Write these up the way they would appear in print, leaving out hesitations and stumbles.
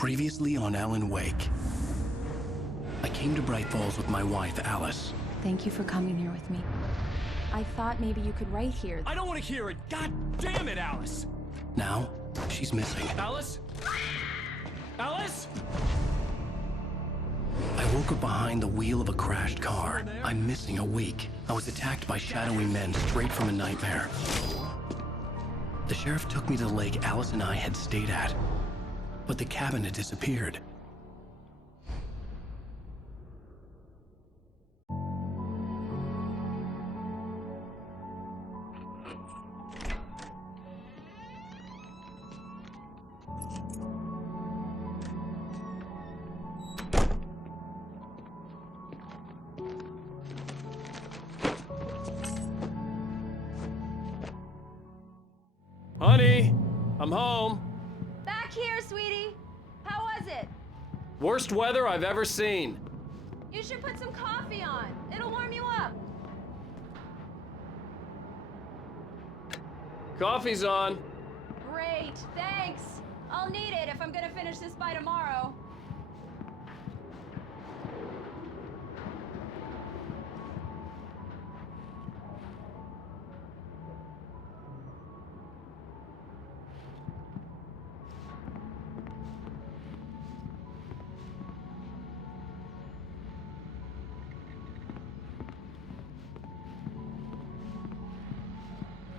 Previously on Alan Wake. I came to Bright Falls with my wife, Alice. Thank you for coming here with me. I thought maybe you could write here. I don't want to hear it! God damn it, Alice! Now, she's missing. Alice? Alice? I woke up behind the wheel of a crashed car. I'm missing a week. I was attacked by shadowy men straight from a nightmare. The sheriff took me to the lake Alice and I had stayed at. But the cabin had disappeared. Honey, I'm home. Back here, sweetie. How was it? Worst weather I've ever seen. You should put some coffee on. It'll warm you up. Coffee's on. Great, thanks. I'll need it if I'm gonna finish this by tomorrow.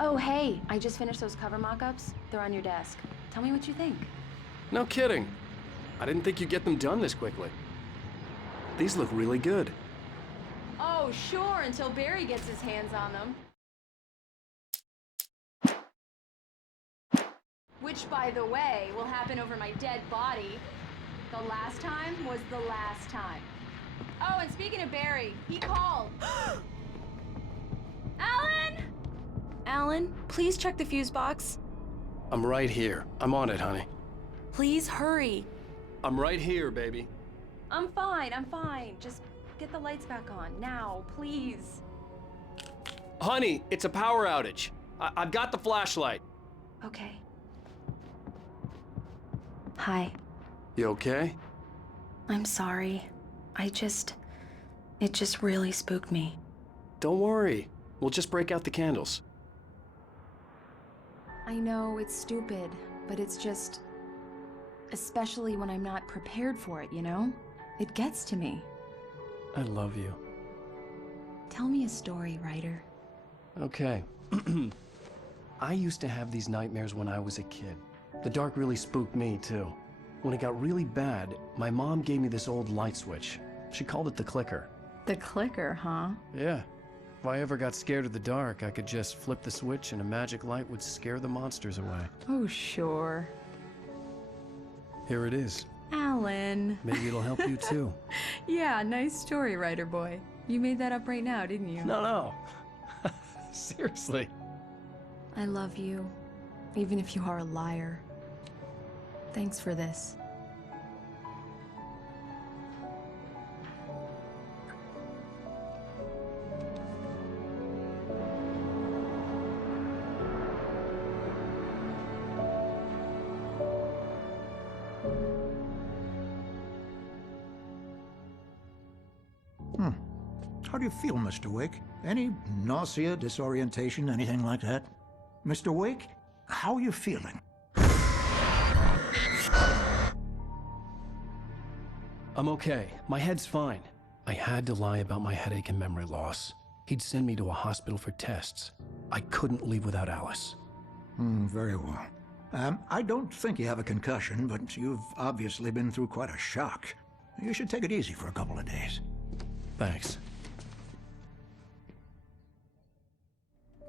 Oh, hey, I just finished those cover mock-ups. They're on your desk. Tell me what you think. No kidding. I didn't think you'd get them done this quickly. These look really good. Oh, sure, until Barry gets his hands on them. Which, by the way, will happen over my dead body. The last time was the last time. Oh, and speaking of Barry, he called. Alan! Alan, please check the fuse box. I'm right here. I'm on it, honey. Please hurry. I'm right here, baby. I'm fine, I'm fine. Just get the lights back on, now, please. Honey, it's a power outage. I've got the flashlight. Okay. Hi. You okay? I'm sorry. It just really spooked me. Don't worry. We'll just break out the candles. I know it's stupid, but it's just... especially when I'm not prepared for it, you know? It gets to me. I love you. Tell me a story, writer. Okay. I used to have these nightmares when I was a kid. The dark really spooked me, too. When it got really bad, my mom gave me this old light switch. She called it the clicker. The clicker, huh? Yeah. If I ever got scared of the dark, I could just flip the switch and a magic light would scare the monsters away. Oh, sure. Here it is. Alan. Maybe it'll help you too. Yeah, nice story, writer boy. You made that up right now, didn't you? No. Seriously. I love you, even if you are a liar. Thanks for this. How do you feel, Mr. Wake? Any nausea, disorientation, anything like that? Mr. Wake, how are you feeling? I'm okay. My head's fine. I had to lie about my headache and memory loss. He'd send me to a hospital for tests. I couldn't leave without Alice. Very well. I don't think you have a concussion, but you've obviously been through quite a shock. You should take it easy for a couple of days. Thanks.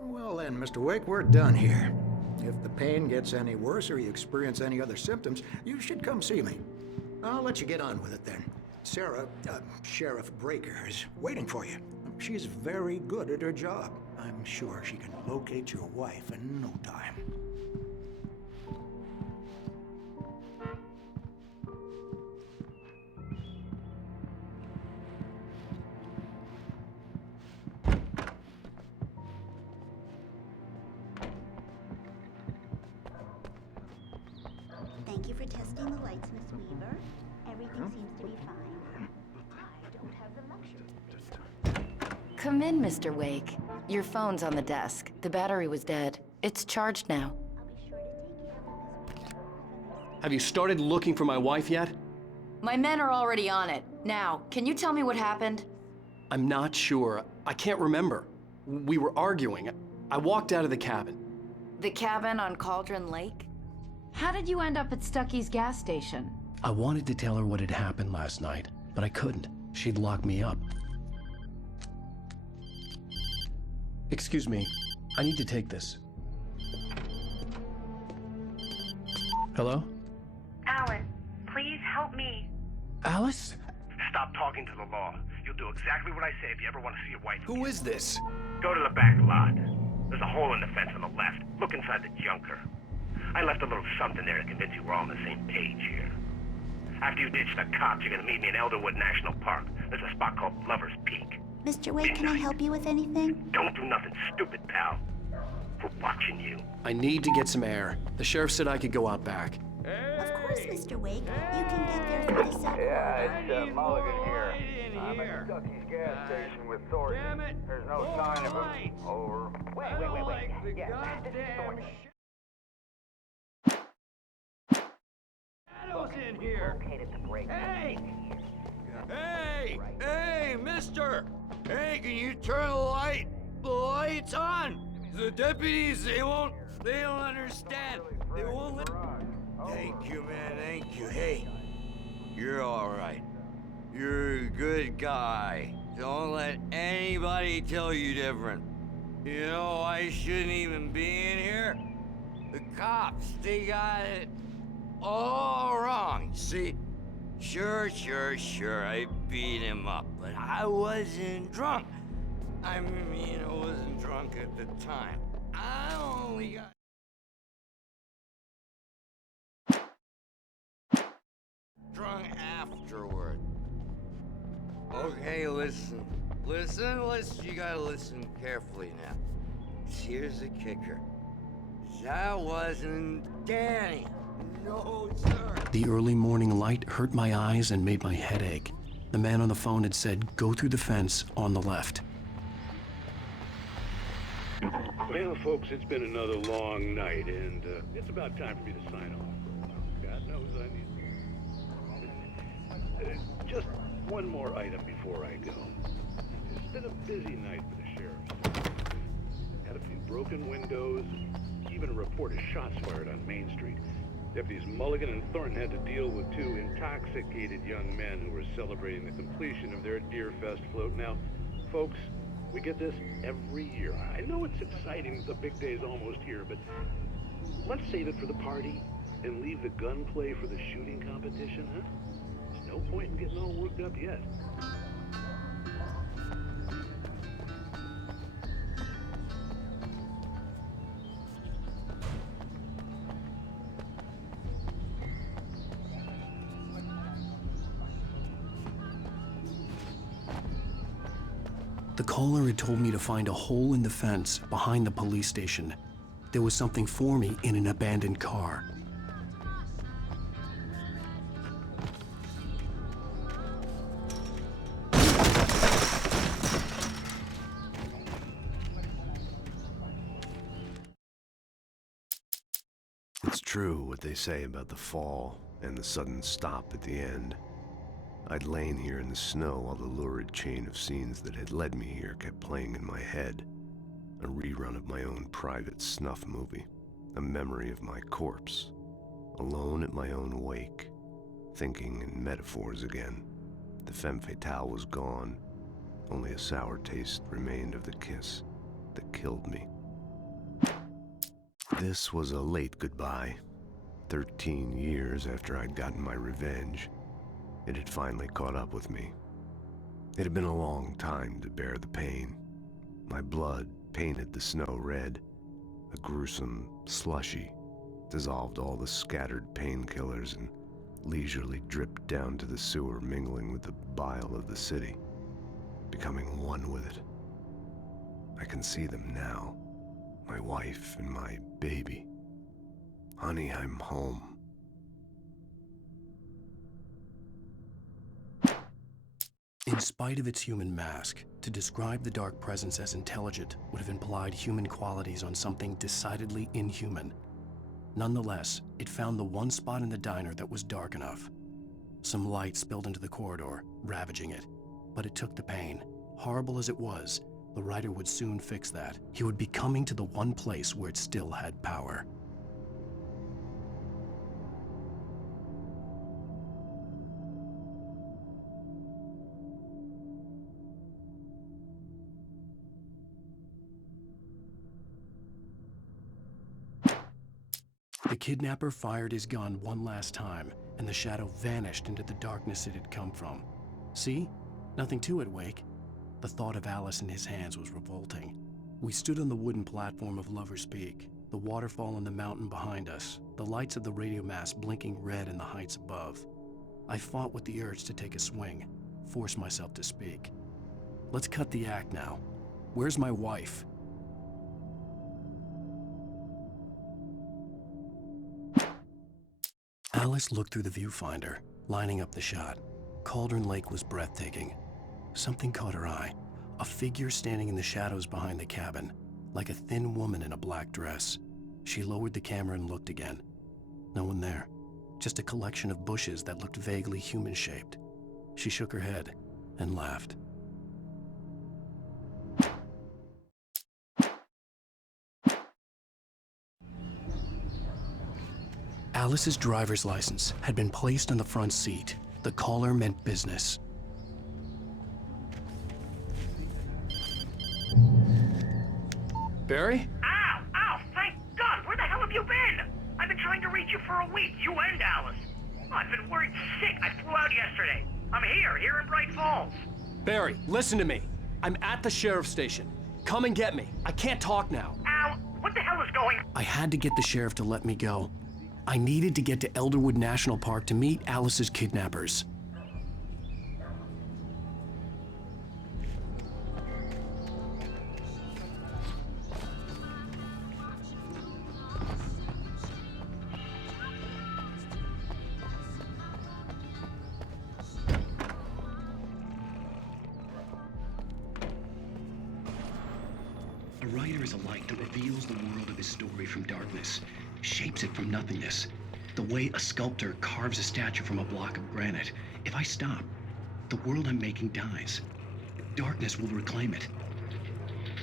Well then, Mr. Wake, we're done here. If the pain gets any worse or you experience any other symptoms, you should come see me. I'll let you get on with it then. Sarah, Sheriff Breaker, is waiting for you. She's very good at her job. I'm sure she can locate your wife in no time. Thank you for testing the lights, Miss Weaver. Everything seems to be fine. I don't have the luxury. Come in, Mr. Wake. Your phone's on the desk. The battery was dead. It's charged now. I'll be sure to take care of Miss Weaver. Have a nice day. Have you started looking for my wife yet? My men are already on it. Now, can you tell me what happened? I'm not sure. I can't remember. We were arguing. I walked out of the cabin. The cabin on Cauldron Lake? How did you end up at Stucky's gas station? I wanted to tell her what had happened last night, but I couldn't. She'd lock me up. Excuse me. I need to take this. Hello? Alan, please help me. Alice? Stop talking to the law. You'll do exactly what I say if you ever want to see your wife. Who is this? Go to the back lot. There's a hole in the fence on the left. Look inside the junker. I left a little something there to convince you we're all on the same page here. After you ditch the cops, you're gonna meet me in Elderwood National Park. There's a spot called Lover's Peak. Mr. Wake, can I help you with anything? Don't do nothing stupid, pal. We're watching you. I need to get some air. The sheriff said I could go out back. Of course, Mr. Wake. You can get there through the south corridor. It's Mulligan here. I'm at Stucky's gas station with Thornton. Damn it. There's no sign of him. Over. Wait. Yeah, this is Thornton. Shadow's in here. Located the break. Hey! Hey, mister! Hey, can you turn the lights on? The deputies, they don't understand. They won't let... Thank you, man, thank you. Hey, you're all right. You're a good guy. Don't let anybody tell you different. You know, I shouldn't even be in here. The cops, they got it all wrong. See? Sure, I beat him up, but I wasn't drunk. I mean, I wasn't drunk at the time. I only got drunk afterward. Okay, listen. You gotta listen carefully now. Here's the kicker. That wasn't Danny. No, sir. The early morning light hurt my eyes and made my head ache. The man on the phone had said, go through the fence on the left. Well, folks, it's been another long night, and it's about time for me to sign off. God knows I need... just one more item before I go. It's been a busy night for the sheriff. Had a few broken windows, even a report of shots fired on Main Street. Deputies Mulligan and Thornton had to deal with two intoxicated young men who were celebrating the completion of their Deerfest float. Now, folks, we get this every year. I know it's exciting, the big day's almost here, but let's save it for the party and leave the gunplay for the shooting competition, huh? There's no point in getting all worked up yet. The caller had told me to find a hole in the fence behind the police station. There was something for me in an abandoned car. It's true what they say about the fall and the sudden stop at the end. I'd lain here in the snow while the lurid chain of scenes that had led me here kept playing in my head. A rerun of my own private snuff movie. A memory of my corpse. Alone at my own wake. Thinking in metaphors again. The femme fatale was gone. Only a sour taste remained of the kiss that killed me. This was a late goodbye. 13 years after I'd gotten my revenge. It had finally caught up with me. It had been a long time to bear the pain. My blood painted the snow red. A gruesome slushy dissolved all the scattered painkillers and leisurely dripped down to the sewer, mingling with the bile of the city, becoming one with it. I can see them now, my wife and my baby. Honey, I'm home. In spite of its human mask, to describe the dark presence as intelligent would have implied human qualities on something decidedly inhuman. Nonetheless, it found the one spot in the diner that was dark enough. Some light spilled into the corridor, ravaging it. But it took the pain. Horrible as it was, the writer would soon fix that. He would be coming to the one place where it still had power. The kidnapper fired his gun one last time, and the shadow vanished into the darkness it had come from. See? Nothing to it, Wake. The thought of Alice in his hands was revolting. We stood on the wooden platform of Lover's Peak, the waterfall on the mountain behind us, the lights of the radio mast blinking red in the heights above. I fought with the urge to take a swing, force myself to speak. Let's cut the act now. Where's my wife? Alice looked through the viewfinder, lining up the shot. Cauldron Lake was breathtaking. Something caught her eye, a figure standing in the shadows behind the cabin, like a thin woman in a black dress. She lowered the camera and looked again. No one there, just a collection of bushes that looked vaguely human-shaped. She shook her head and laughed. Alice's driver's license had been placed on the front seat. The caller meant business. Barry? Ow! Ow! Thank God! Where the hell have you been? I've been trying to reach you for a week, you and Alice. Oh, I've been worried sick. I flew out yesterday. I'm here in Bright Falls. Barry, listen to me. I'm at the sheriff's station. Come and get me. I can't talk now. Al, what the hell is going on? I had to get the sheriff to let me go. I needed to get to Elderwood National Park to meet Alice's kidnappers. A writer is a light that reveals the world of his story from darkness, shapes it from nothingness. The way a sculptor carves a statue from a block of granite. If I stop, the world I'm making dies. Darkness will reclaim it.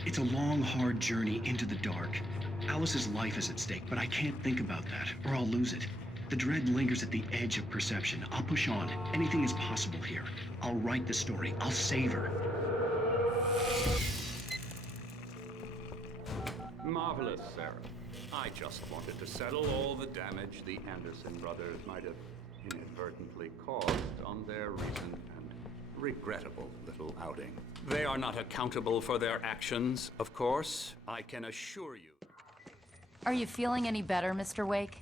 It's a long, hard journey into the dark. Alice's life is at stake, but I can't think about that, or I'll lose it. The dread lingers at the edge of perception. I'll push on. Anything is possible here. I'll write the story. I'll save her. Marvelous, Sarah. I just wanted to settle all the damage the Anderson brothers might have inadvertently caused on their recent and regrettable little outing. They are not accountable for their actions, of course, I can assure you. Are you feeling any better, Mr. Wake?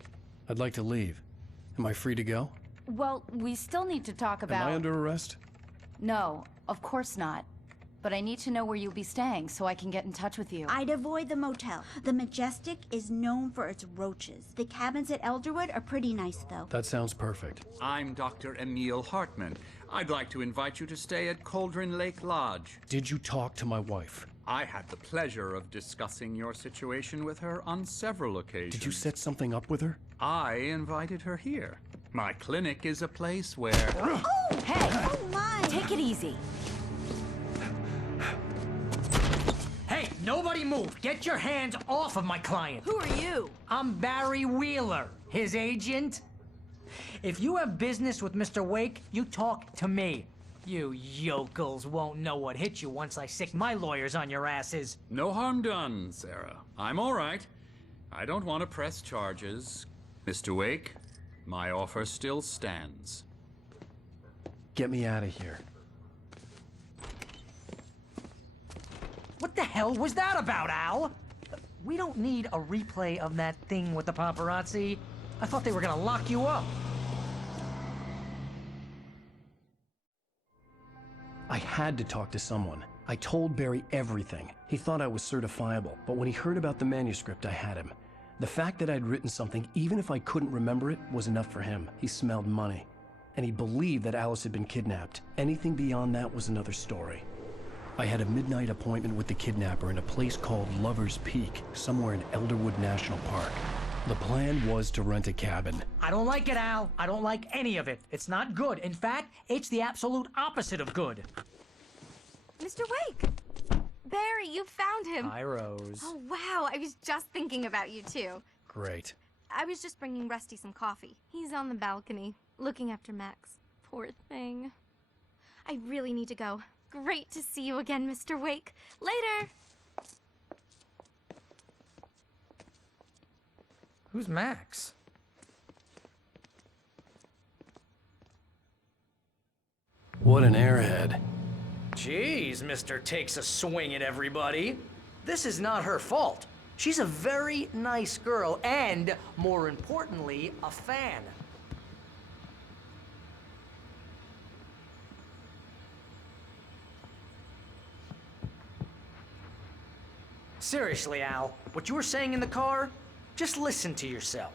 I'd like to leave. Am I free to go? Well, we still need to talk about... Am I under arrest? No, of course not. But I need to know where you'll be staying so I can get in touch with you. I'd avoid the motel. The Majestic is known for its roaches. The cabins at Elderwood are pretty nice, though. That sounds perfect. I'm Dr. Emil Hartman. I'd like to invite you to stay at Cauldron Lake Lodge. Did you talk to my wife? I had the pleasure of discussing your situation with her on several occasions. Did you set something up with her? I invited her here. My clinic is a place where... Oh! Hey! Oh, my! Take it easy. Hey, nobody move! Get your hands off of my client! Who are you? I'm Barry Wheeler, his agent. If you have business with Mr. Wake, you talk to me. You yokels won't know what hit you once I sick my lawyers on your asses. No harm done, Sarah. I'm all right. I don't want to press charges. Mr. Wake, my offer still stands. Get me out of here. What the hell was that about, Al? We don't need a replay of that thing with the paparazzi. I thought they were gonna lock you up. I had to talk to someone. I told Barry everything. He thought I was certifiable, but when he heard about the manuscript, I had him. The fact that I'd written something, even if I couldn't remember it, was enough for him. He smelled money. and he believed that Alice had been kidnapped. Anything beyond that was another story. I had a midnight appointment with the kidnapper in a place called Lover's Peak, somewhere in Elderwood National Park. The plan was to rent a cabin. I don't like it, Al. I don't like any of it. It's not good. In fact, it's the absolute opposite of good. Mr. Wake! Barry, you found him. Hi, Rose. Oh, wow. I was just thinking about you, too. Great. I was just bringing Rusty some coffee. He's on the balcony, looking after Max. Poor thing. I really need to go. Great to see you again, Mr. Wake. Later! Who's Max? What an airhead. Jeez, Mr. Takes a swing at everybody. This is not her fault. She's a very nice girl and, more importantly, a fan. Seriously, Al, what you were saying in the car, just listen to yourself.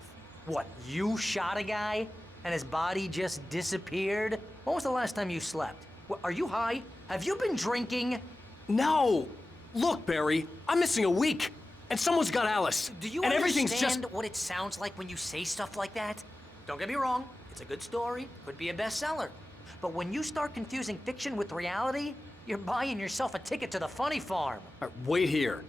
What, you shot a guy and his body just disappeared? When was the last time you slept? What, are you high? Have you been drinking? No! Look, Barry, I'm missing a week, and someone's got Alice. Do you and understand everything's just... what it sounds like when you say stuff like that? Don't get me wrong, it's a good story, could be a bestseller. But when you start confusing fiction with reality, you're buying yourself a ticket to the funny farm. Wait here.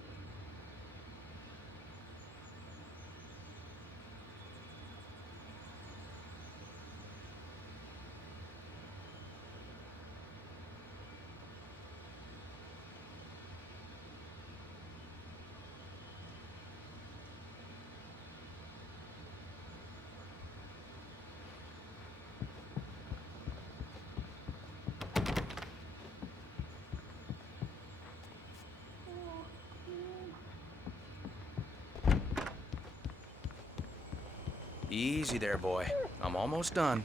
Easy there, boy. I'm almost done.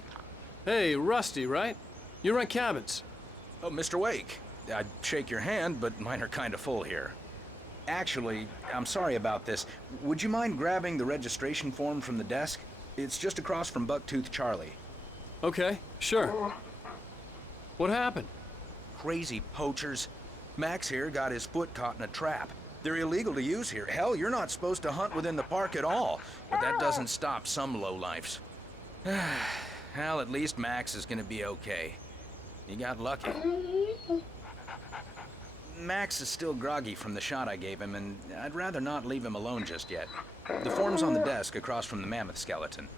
Hey, Rusty, right? You rent cabins. Oh, Mr. Wake. I'd shake your hand, but mine are kind of full here. Actually, I'm sorry about this. Would you mind grabbing the registration form from the desk? It's just across from Bucktooth Charlie. Okay, sure. What happened? Crazy poachers. Max here got his foot caught in a trap. They're illegal to use here. Hell, you're not supposed to hunt within the park at all. But that doesn't stop some lowlifes. Well, at least Max is gonna be okay. You got lucky. Max is still groggy from the shot I gave him, and I'd rather not leave him alone just yet. The form's on the desk across from the mammoth skeleton.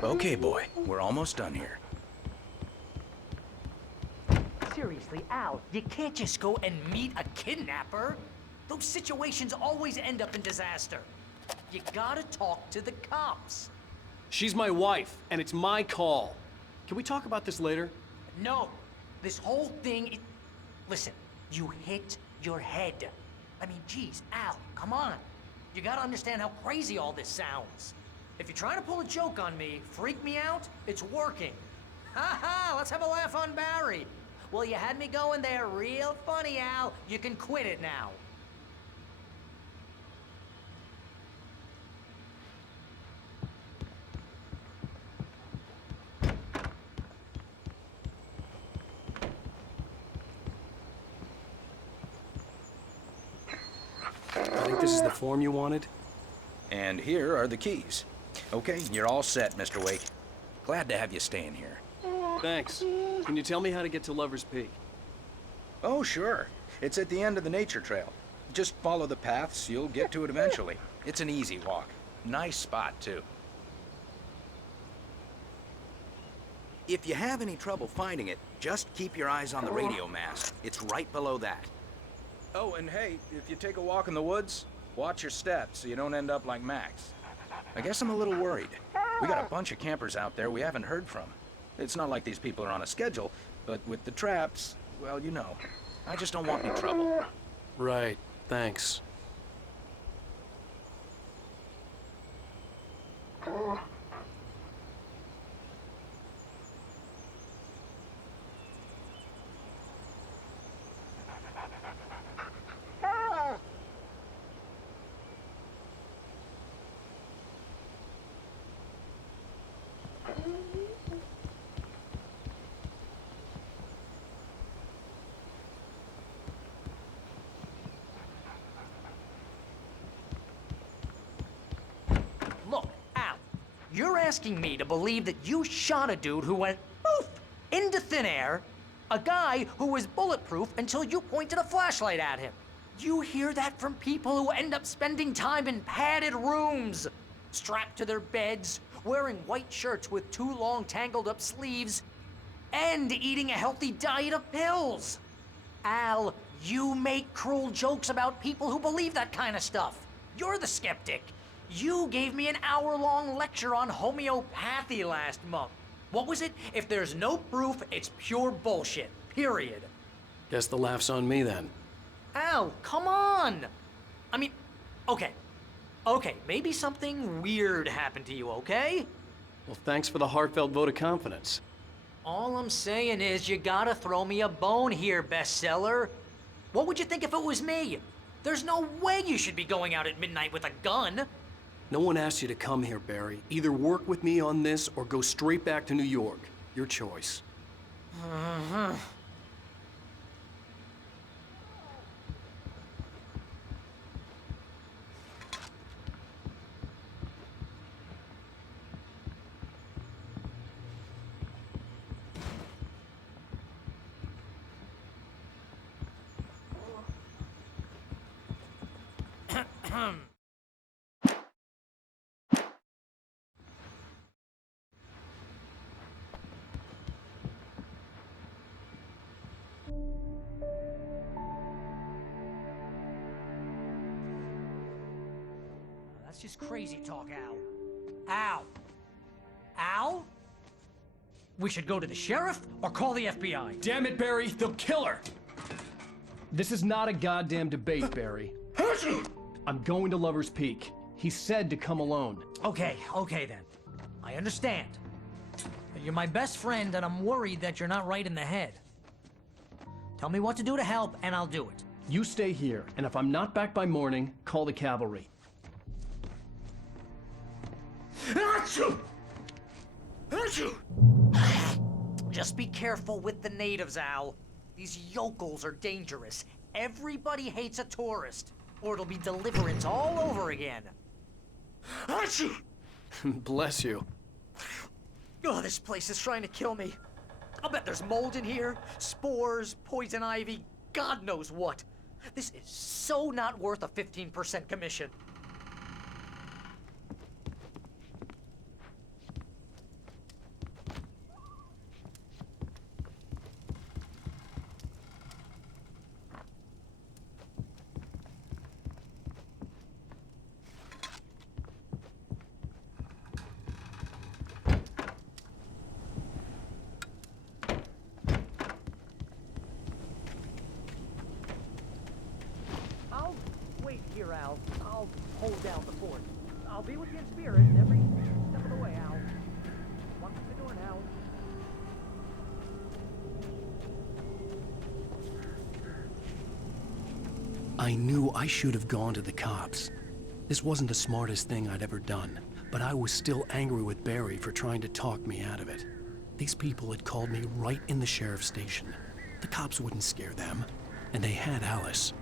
Okay, boy. We're almost done here. Seriously, Al, you can't just go and meet a kidnapper. Those situations always end up in disaster. You gotta talk to the cops. She's my wife, and it's my call. Can we talk about this later? No, this whole thing, listen, you hit your head. I mean, geez, Al, come on. You gotta understand how crazy all this sounds. If you're trying to pull a joke on me, freak me out, it's working. Ha ha, let's have a laugh on Barry. Well, you had me going there real funny, Al. You can quit it now. I think this is the form you wanted. And here are the keys. Okay, you're all set, Mr. Wake. Glad to have you staying here. Thanks. Can you tell me how to get to Lover's Peak? Oh, sure. It's at the end of the nature trail. Just follow the paths, you'll get to it eventually. It's an easy walk. Nice spot, too. If you have any trouble finding it, just keep your eyes on the radio mast. It's right below that. Oh, and hey, if you take a walk in the woods, watch your steps so you don't end up like Max. I guess I'm a little worried. We got a bunch of campers out there we haven't heard from. It's not like these people are on a schedule, but with the traps, well, you know. I just don't want any trouble. Right, thanks. You're asking me to believe that you shot a dude who went poof into thin air, a guy who was bulletproof until you pointed a flashlight at him. You hear that from people who end up spending time in padded rooms, strapped to their beds, wearing white shirts with too long tangled up sleeves, and eating a healthy diet of pills. Al, you make cruel jokes about people who believe that kind of stuff. You're the skeptic. You gave me an hour-long lecture on homeopathy last month. What was it? If there's no proof, it's pure bullshit. Period. Guess the laugh's on me then. Al, come on! I mean, okay. Okay, maybe something weird happened to you, okay? Well, thanks for the heartfelt vote of confidence. All I'm saying is you gotta throw me a bone here, bestseller. What would you think if it was me? There's no way you should be going out at midnight with a gun. No one asked you to come here, Barry. Either work with me on this or go straight back to New York. Your choice. That's just crazy talk, Al. Al! Al? We should go to the sheriff or call the FBI. Damn it, Barry, they'll kill her! This is not a goddamn debate, Barry. I'm going to Lover's Peak. He said to come alone. Okay then. I understand. But you're my best friend and I'm worried that you're not right in the head. Tell me what to do to help and I'll do it. You stay here, and if I'm not back by morning, call the cavalry. Just be careful with the natives, Al. These yokels are dangerous. Everybody hates a tourist, or it'll be Deliverance all over again. Bless you. Oh, this place is trying to kill me. I'll bet there's mold in here, spores, poison ivy, God knows what. This is so not worth a 15% commission. I'll wait here, Al. I'll hold down the fort. I'll be with you in spirit every step of the way, Al. Watch what you're doing, Al. I knew I should have gone to the cops. This wasn't the smartest thing I'd ever done, but I was still angry with Barry for trying to talk me out of it. These people had called me right in the sheriff's station. The cops wouldn't scare them, and they had Alice.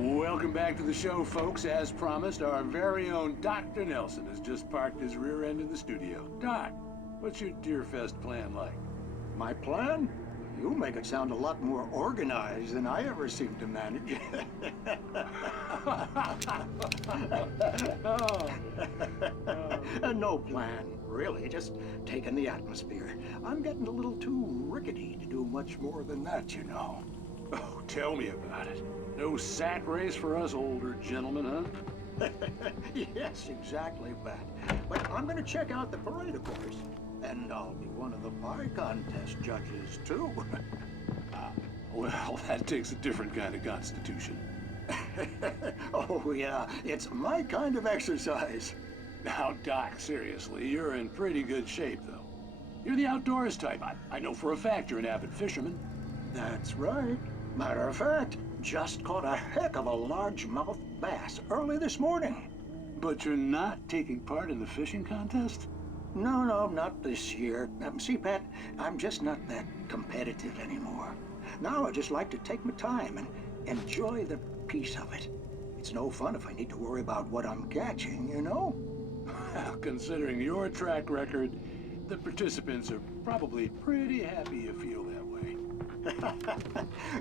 Welcome back to the show, folks. As promised, our very own Dr. Nelson has just parked his rear end in the studio. Doc, what's your Deerfest plan like? My plan? You make it sound a lot more organized than I ever seem to manage. No plan, really. Just taking the atmosphere. I'm getting a little too rickety to do much more than that, you know. Oh, tell me about it. No sack race for us older gentlemen, huh? Yes, exactly that. But I'm gonna check out the parade, of course. And I'll be one of the pie contest judges, too. Well, that takes a different kind of constitution. Oh, yeah. It's my kind of exercise. Now, Doc, seriously, you're in pretty good shape, though. You're the outdoors type. I know for a fact you're an avid fisherman. That's right. Matter of fact, just caught a heck of a largemouth bass early this morning. But you're not taking part in the fishing contest? No, not this year. See, Pat, I'm just not that competitive anymore. Now I just like to take my time and enjoy the peace of it. It's no fun if I need to worry about what I'm catching, you know? Considering your track record, the participants are probably pretty happy you feel that way.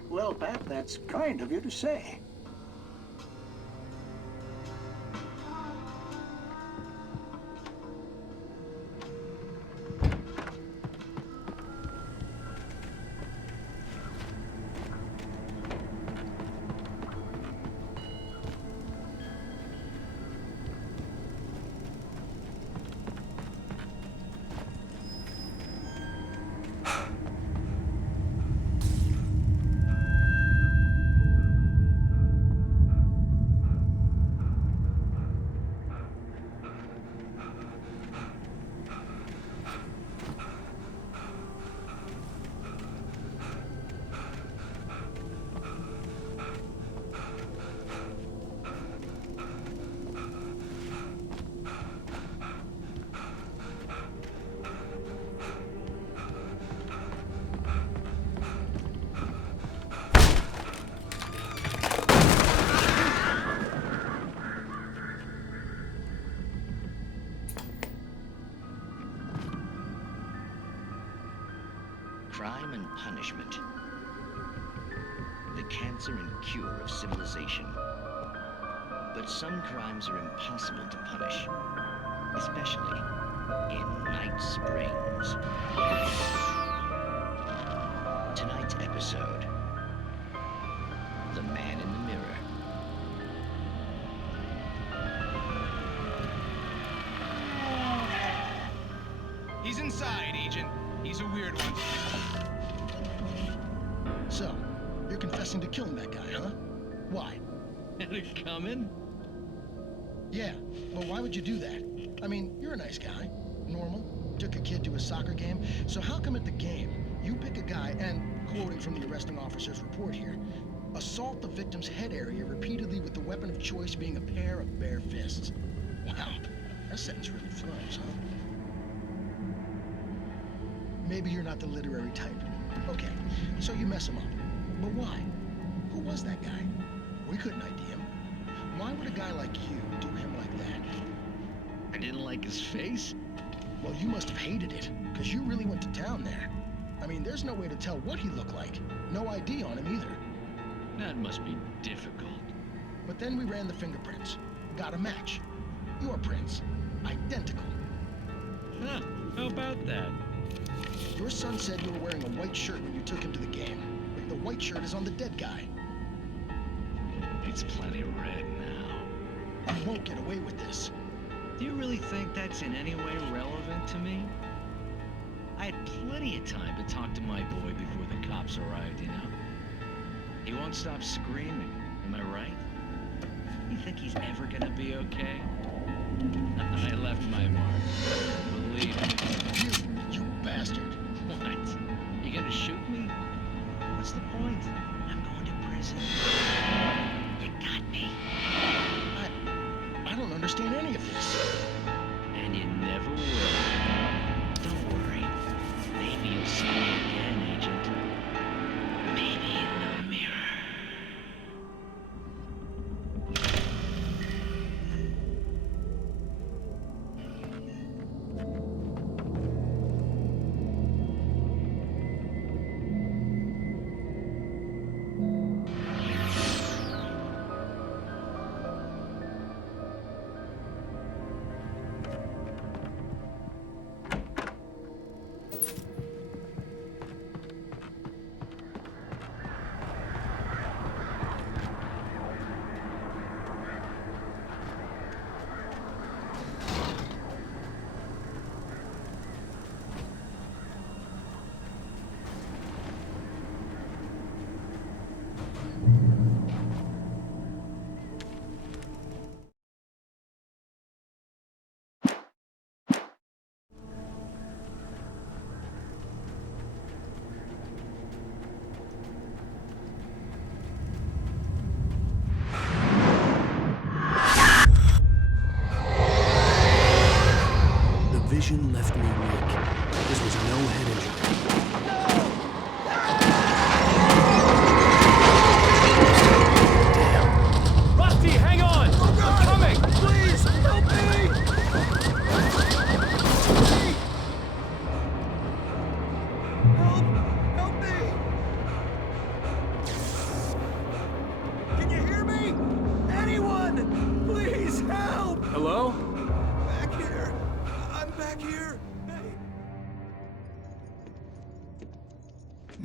Well, Pat, that's kind of you to say. Crime and punishment. The cancer and cure of civilization. But some crimes are impossible to punish, especially in Night Springs. Tonight's episode, The Man in the Mirror. He's inside, Agent. He's a weird one. So, you're confessing to killing that guy, huh? Why? Had it coming? Yeah, but why would you do that? I mean, you're a nice guy. Normal. Took a kid to a soccer game. So how come at the game, you pick a guy and, quoting from the arresting officer's report here, assault the victim's head area repeatedly with the weapon of choice being a pair of bare fists? Wow, that sentence really flows, huh? Maybe you're not the literary type. Okay, so you mess him up. But why? Who was that guy? We couldn't ID him. Why would a guy like you do him like that? I didn't like his face. Well, you must have hated it, because you really went to town there. I mean, there's no way to tell what he looked like. No ID on him either. That must be difficult. But then we ran the fingerprints. Got a match. Your prints. Identical. Huh, how about that? Your son said you were wearing a white shirt when you took him to the game. But the white shirt is on the dead guy. It's plenty red now. You won't get away with this. Do you really think that's in any way relevant to me? I had plenty of time to talk to my boy before the cops arrived, you know? He won't stop screaming, am I right? You think he's ever gonna be okay? I left my mark. Believe me. You bastard. What? You gonna shoot me? What's the point? I'm going to prison. You got me. I don't understand any of this. And you never will. Don't worry. Maybe you'll see me again, Agent. Maybe in the mirror.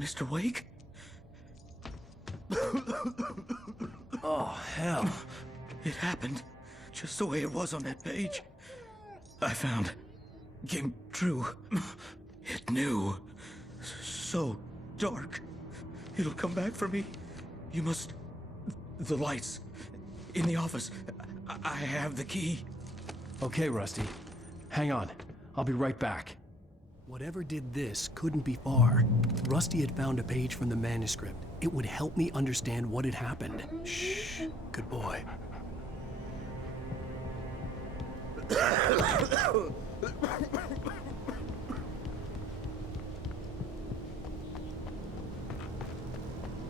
Mr. Wake? Oh, hell. It happened just the way it was on that page. I found. Came true. It knew. So dark. It'll come back for me. You must... The lights. In the office. I have the key. Okay, Rusty. Hang on. I'll be right back. Whatever did this couldn't be far. Rusty had found a page from the manuscript. It would help me understand what had happened. Shh. Good boy.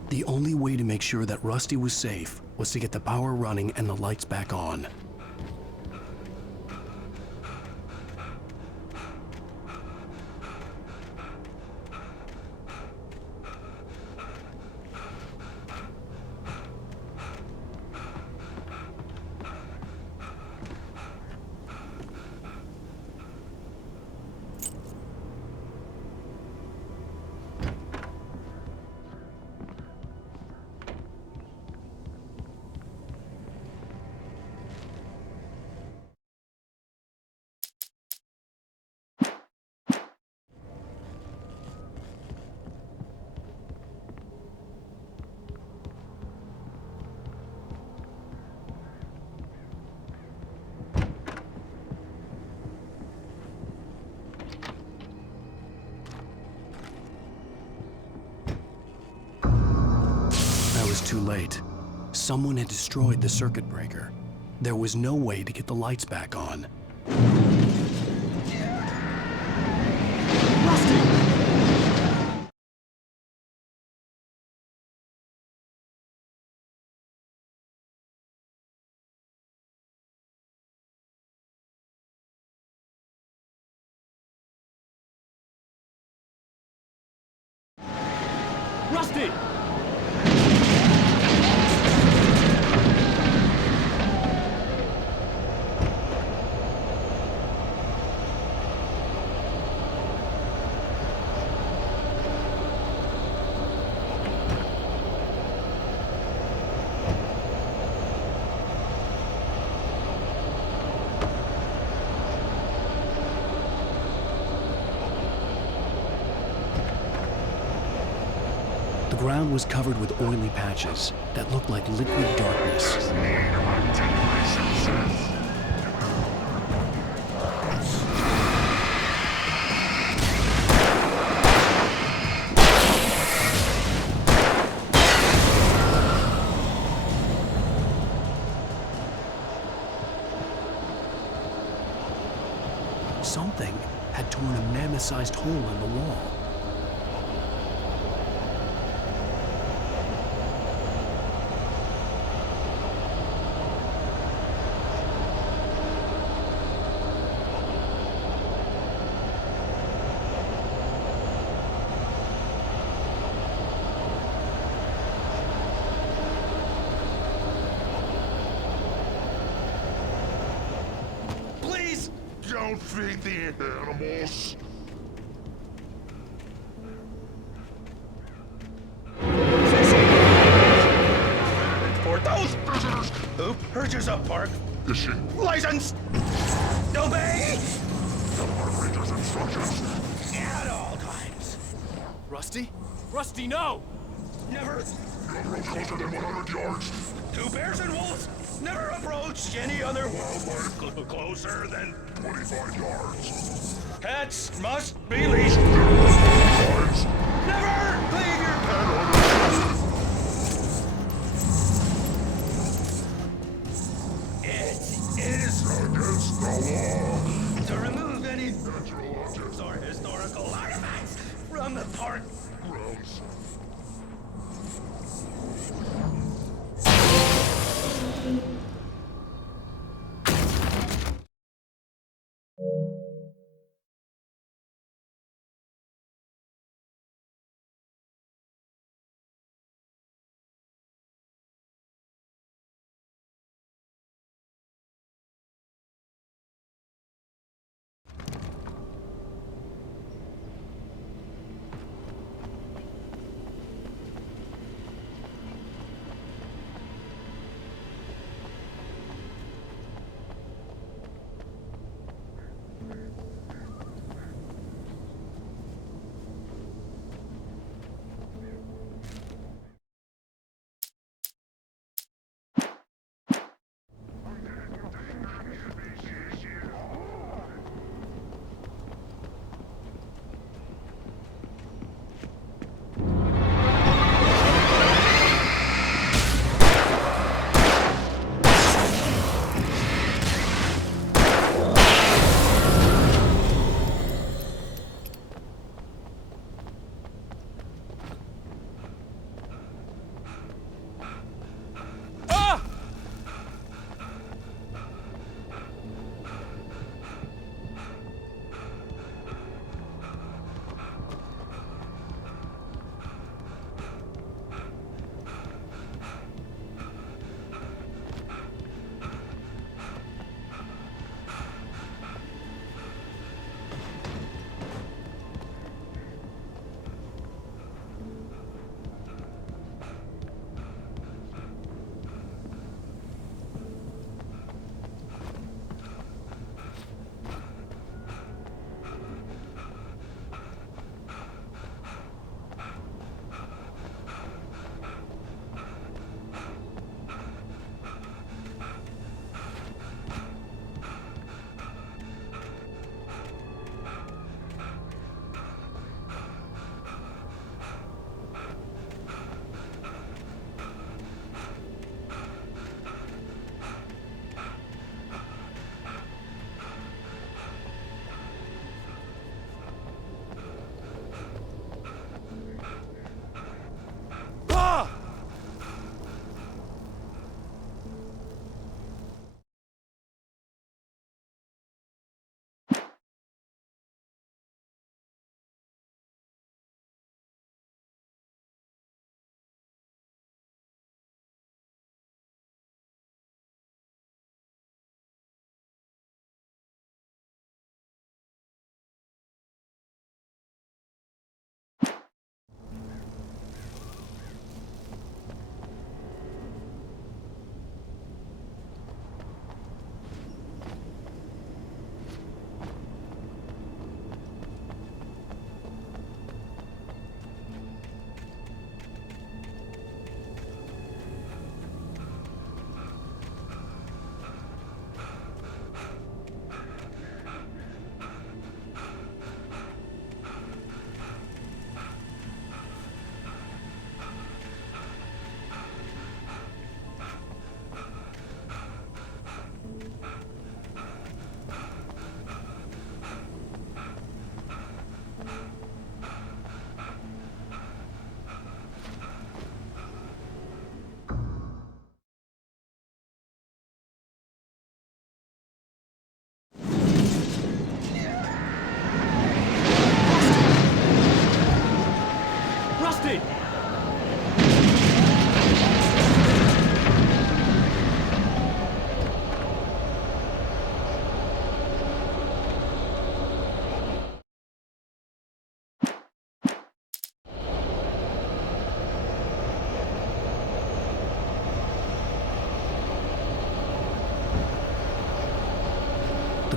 The only way to make sure that Rusty was safe was to get the power running and the lights back on. Too late. Someone had destroyed the circuit breaker. There was no way to get the lights back on. Rusty! The ground was covered with oily patches that looked like liquid darkness. Something had torn a mammoth-sized hole in the wall. Don't feed the animals. For those visitors who purchase a park license, obey the park ranger's instructions at all times. Rusty? Rusty, no! Never approach closer than 100 yards. Two bears and wolves never approach any other wildlife closer than 25 yards. Pets must be leashed. Never leave your pet on the It is against the law to remove any natural objects or historical artifacts from the park grounds.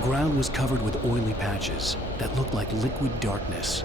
ground was covered with oily patches that looked like liquid darkness.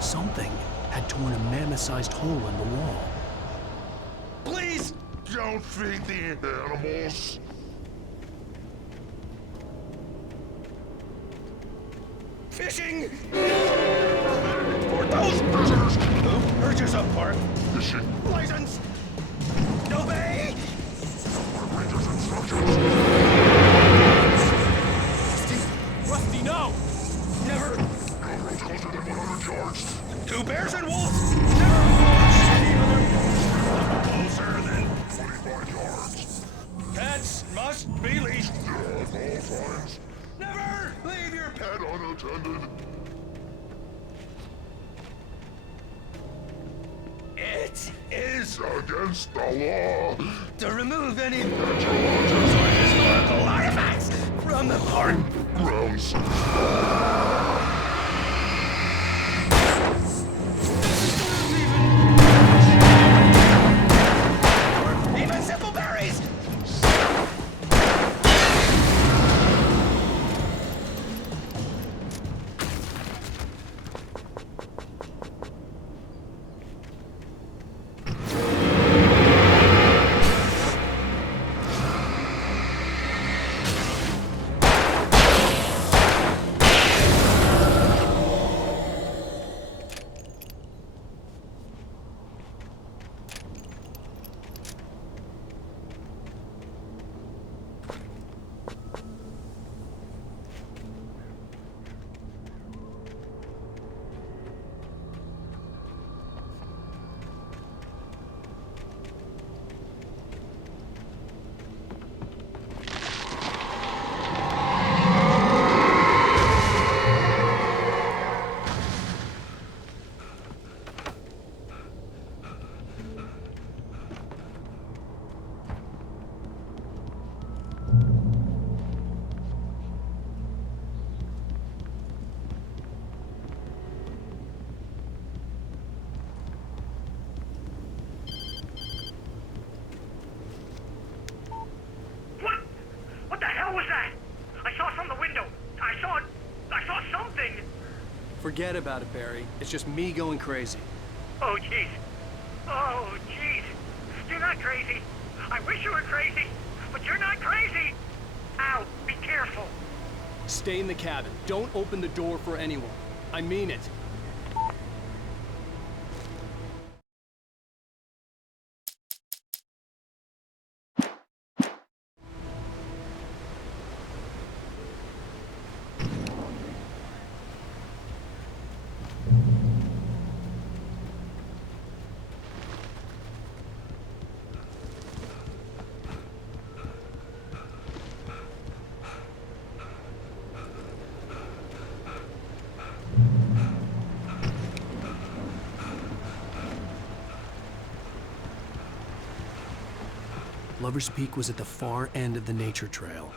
Something had torn a mammoth-sized hole in the wall. Please don't feed the animals. Fishing! For those prisoners who purchase a park Fishing license! Obey! Rangers instructions. Rusty, no! Never! No roads closer than 100 yards. 2 bears and wolves! Never approach any other closer than 25 yards. pets must be leashed. Yeah, at all times. Never leave your pet. Pet unattended. It is Against the law to remove any natural or historical artifacts from the park grounds. Even simple berries! What the hell was that? I saw from the window. I saw something. Forget about it, Barry. It's just me going crazy. Oh, jeez. Oh, jeez. You're not crazy. I wish you were crazy, but you're not crazy. Ow, be careful. Stay in the cabin. Don't open the door for anyone. I mean it. Lover's Peak was at the far end of the nature trail.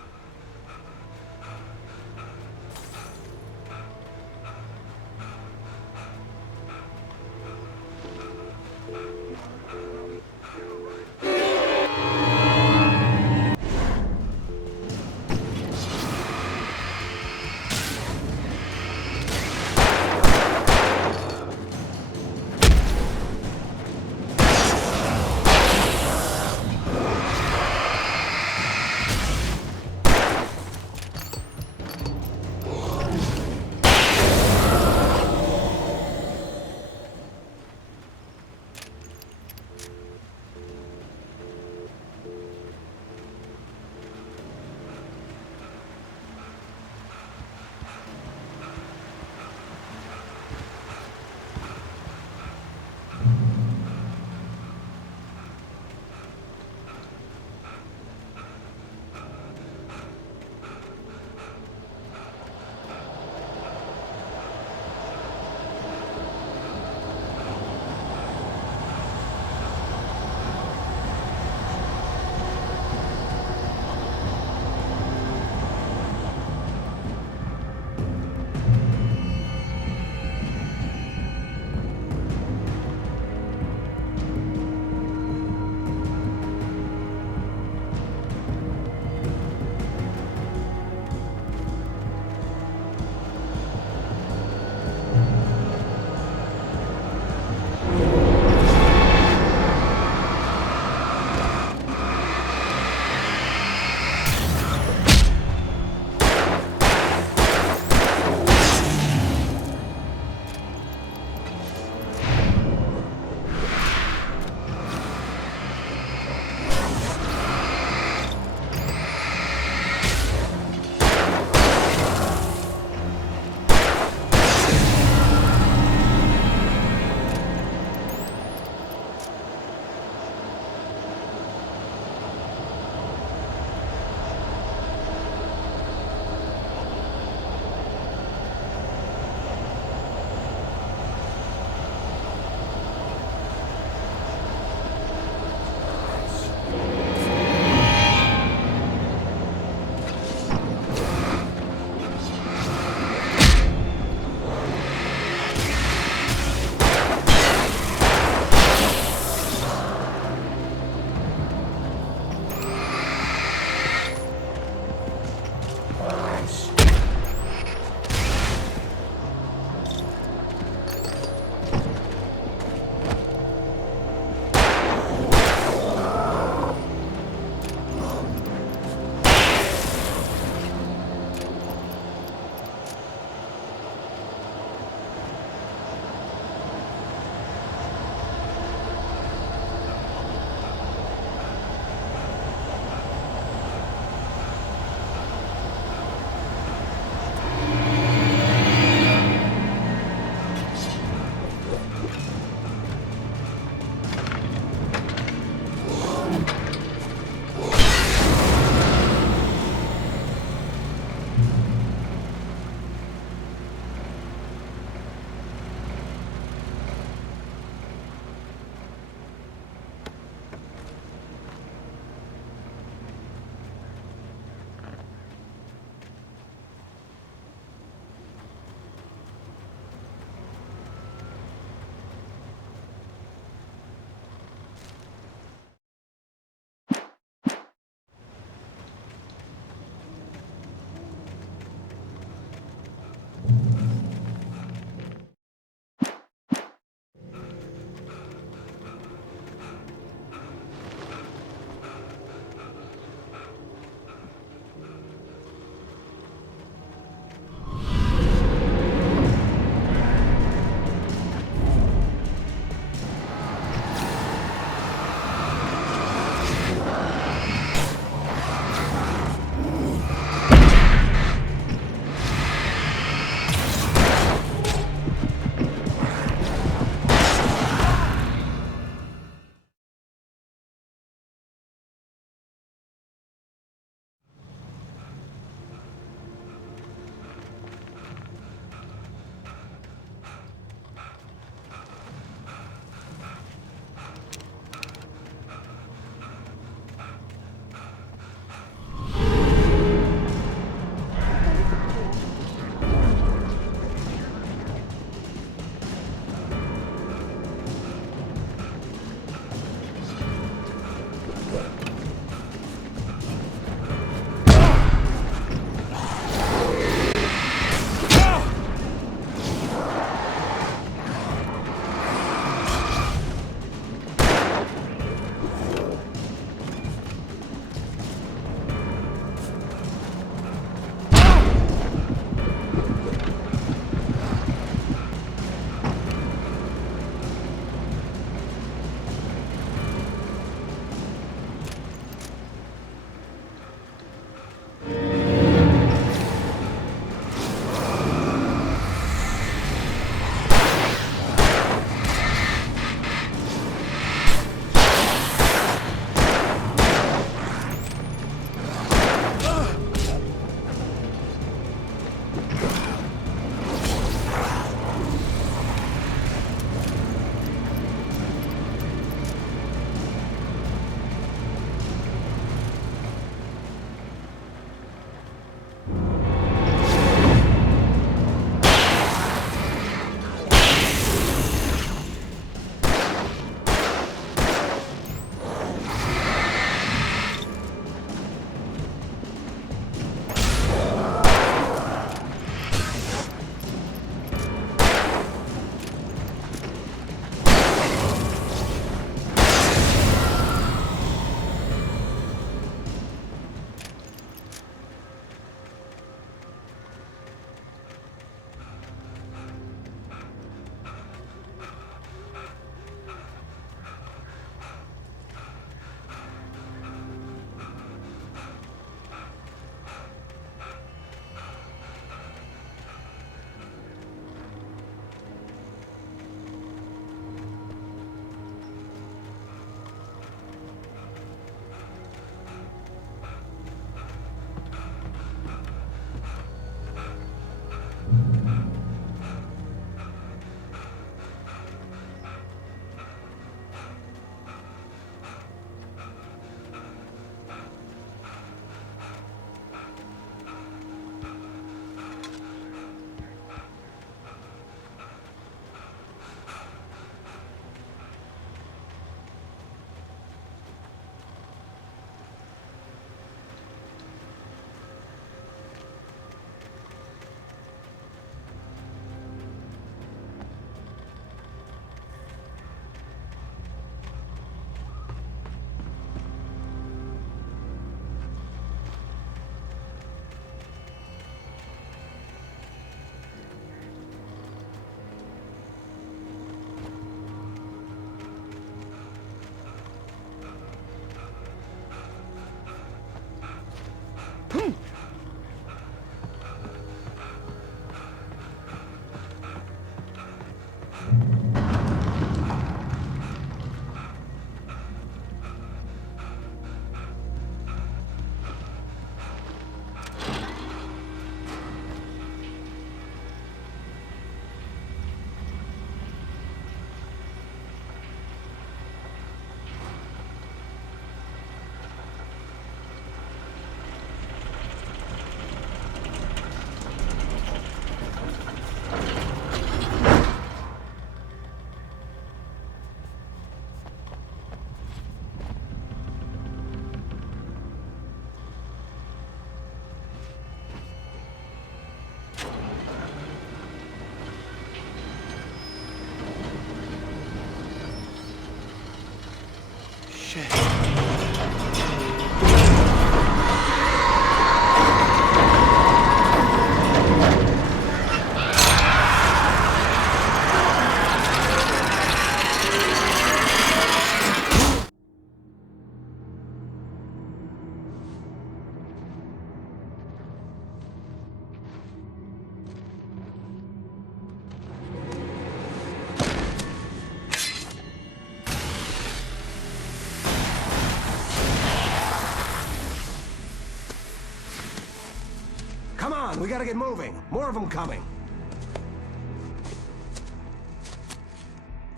Come on, we gotta get moving. More of them coming.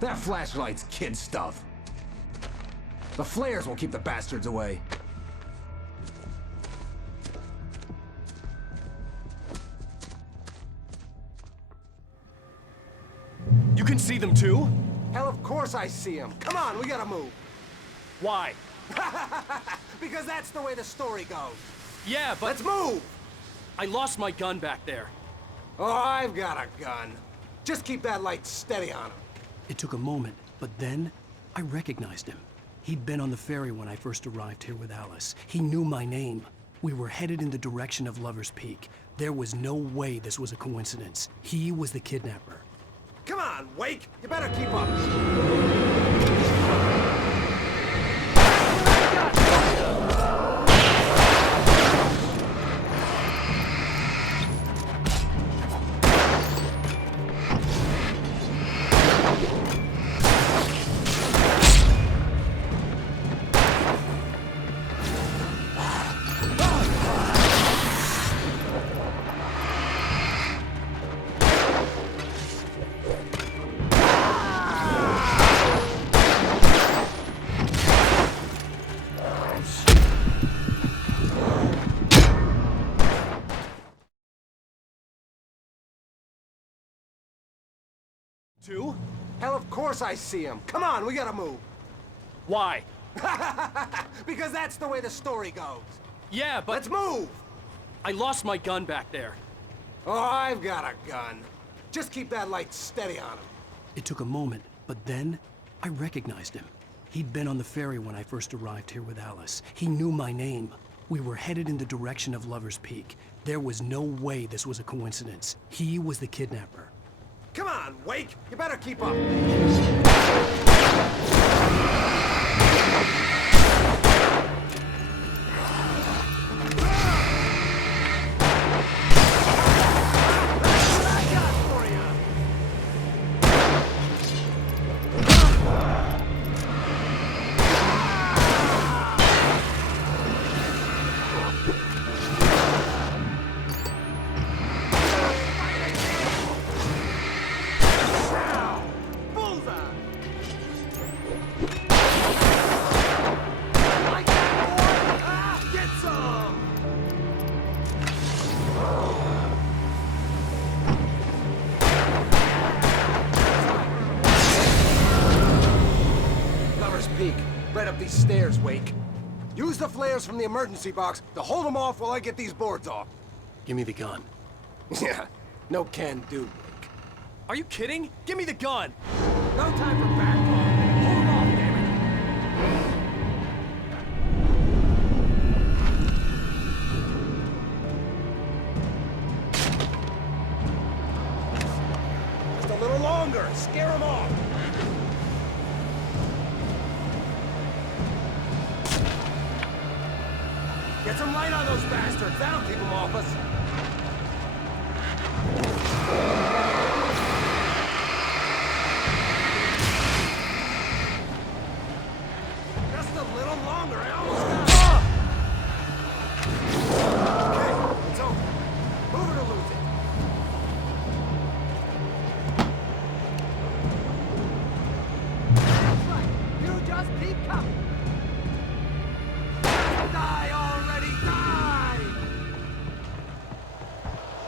That flashlight's kid stuff. The flares will keep the bastards away. You can see them too? Hell, of course I see them. Come on, we gotta move. Why? Because that's the way the story goes. Yeah, but... Let's move! I lost my gun back there. Oh, I've got a gun. Just keep that light steady on him. It took a moment, but then I recognized him. He'd been on the ferry when I first arrived here with Alice. He knew my name. We were headed in the direction of Lover's Peak. There was no way this was a coincidence. He was the kidnapper. Come on, Wake! You better keep up! Two? Hell, of course I see him. Come on, we gotta move. Why? Because that's the way the story goes. Yeah, but... Let's move! I lost my gun back there. Oh, I've got a gun. Just keep that light steady on him. It took a moment, but then I recognized him. He'd been on the ferry when I first arrived here with Alice. He knew my name. We were headed in the direction of Lover's Peak. There was no way this was a coincidence. He was the kidnapper. Come on, Wake! You better keep up! Right up these stairs, Wake. Use the flares from the emergency box to hold them off while I get these boards off. Give me the gun. Yeah, no can do, Wake. Are you kidding? Give me the gun! No time for back talk. Hold them off, damn it. Just a little longer. Scare them off. Get Get some light on those bastards. That'll keep them off us. Just a little longer. I almost got it. Okay, it's over. Move it or lose it. That's right. You just keep coming. Die already, die!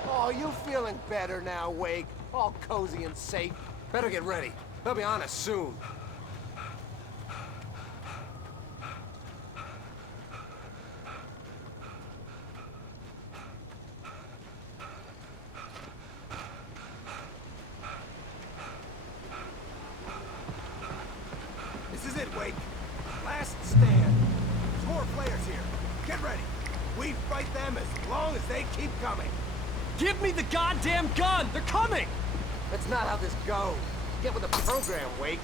Oh, you feeling better now, Wake? All cozy and safe. Better get ready. They'll be on us soon. This is it, Wake. Last stand. There's more players here. Get ready. We fight them as long as they keep coming. Give me the goddamn gun! They're coming! That's not how this goes. Get with the program, Wake.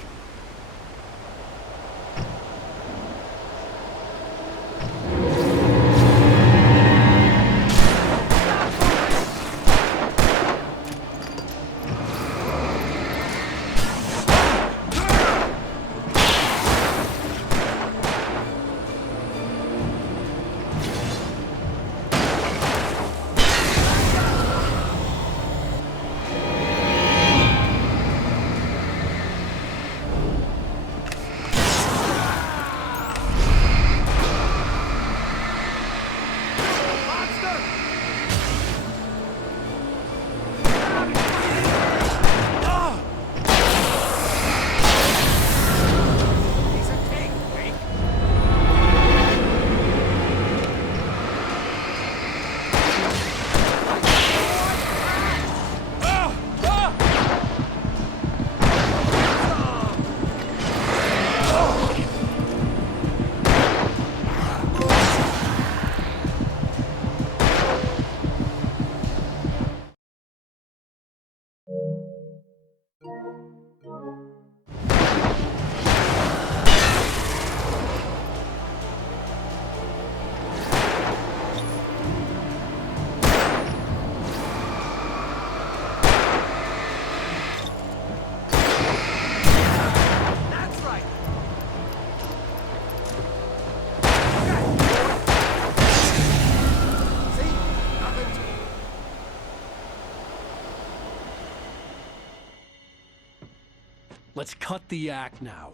Let's cut the act now.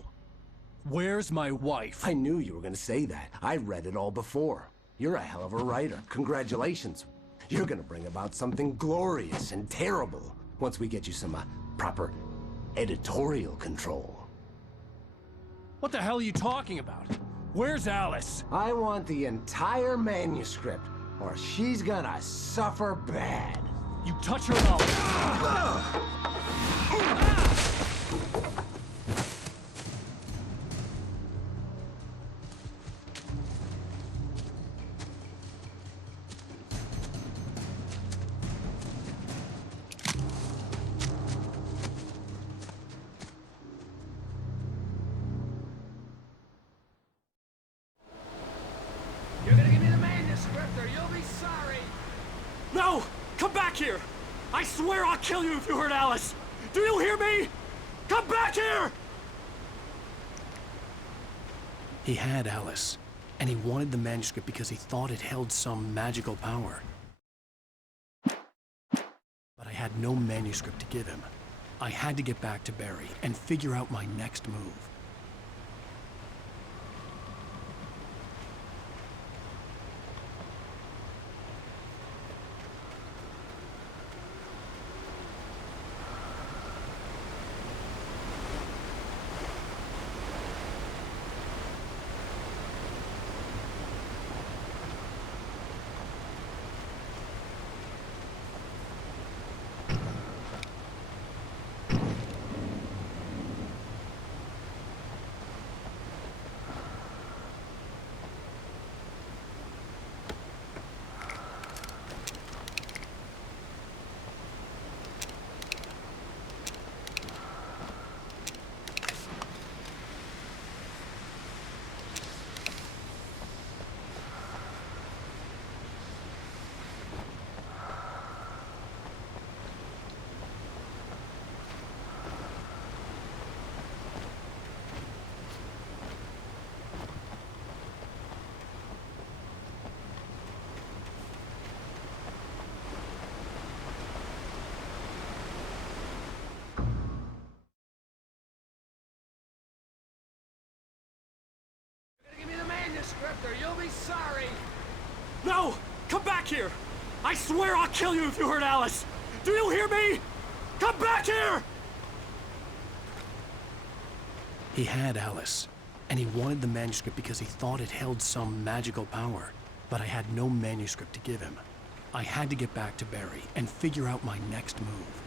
Where's my wife? I knew you were gonna say that. I read it all before. You're a hell of a writer. Congratulations. You're gonna bring about something glorious and terrible once we get you some proper editorial control. What the hell are you talking about? Where's Alice? I want the entire manuscript, or she's gonna suffer bad. You touch her mouth. You're gonna give me the manuscript or you'll be sorry. No! Come back here! I swear I'll kill you if you hurt Alice! Do you hear me? Come back here! He had Alice, and he wanted the manuscript because he thought it held some magical power. But I had no manuscript to give him. I had to get back to Barry and figure out my next move. No! Come back here! I swear I'll kill you if you hurt Alice! Do you hear me? Come back here! He had Alice, and he wanted the manuscript because he thought it held some magical power. But I had no manuscript to give him. I had to get back to Barry and figure out my next move.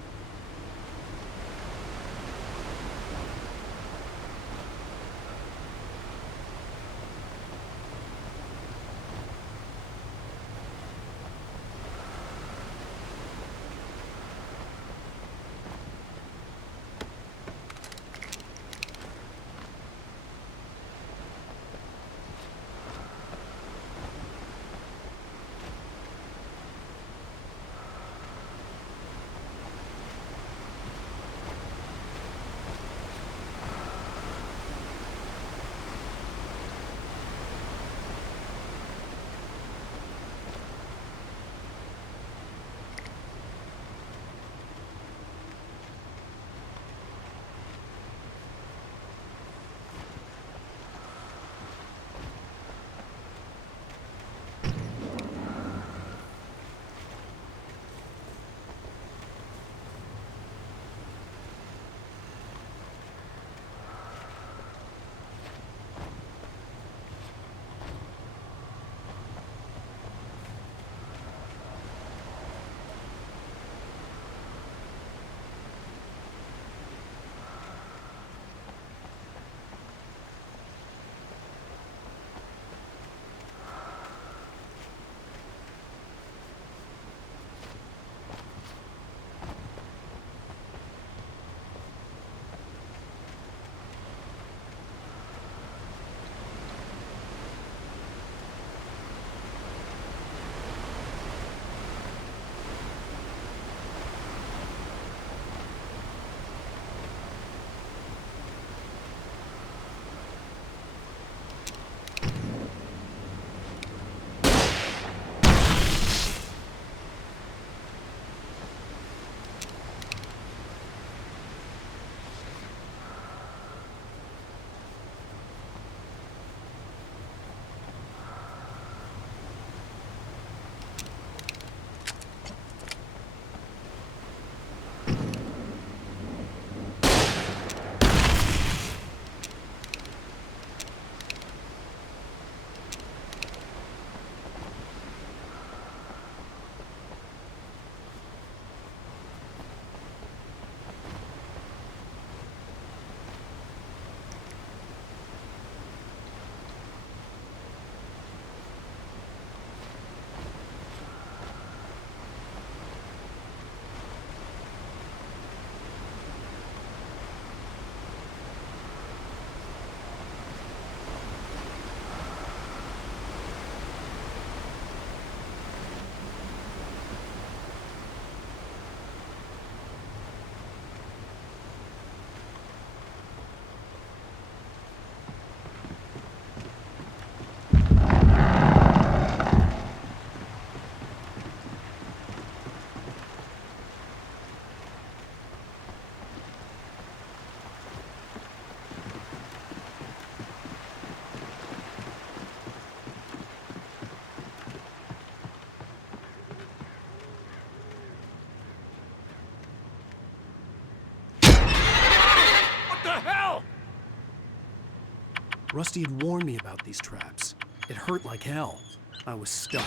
Rusty had warned me about these traps. It hurt like hell. I was stuck.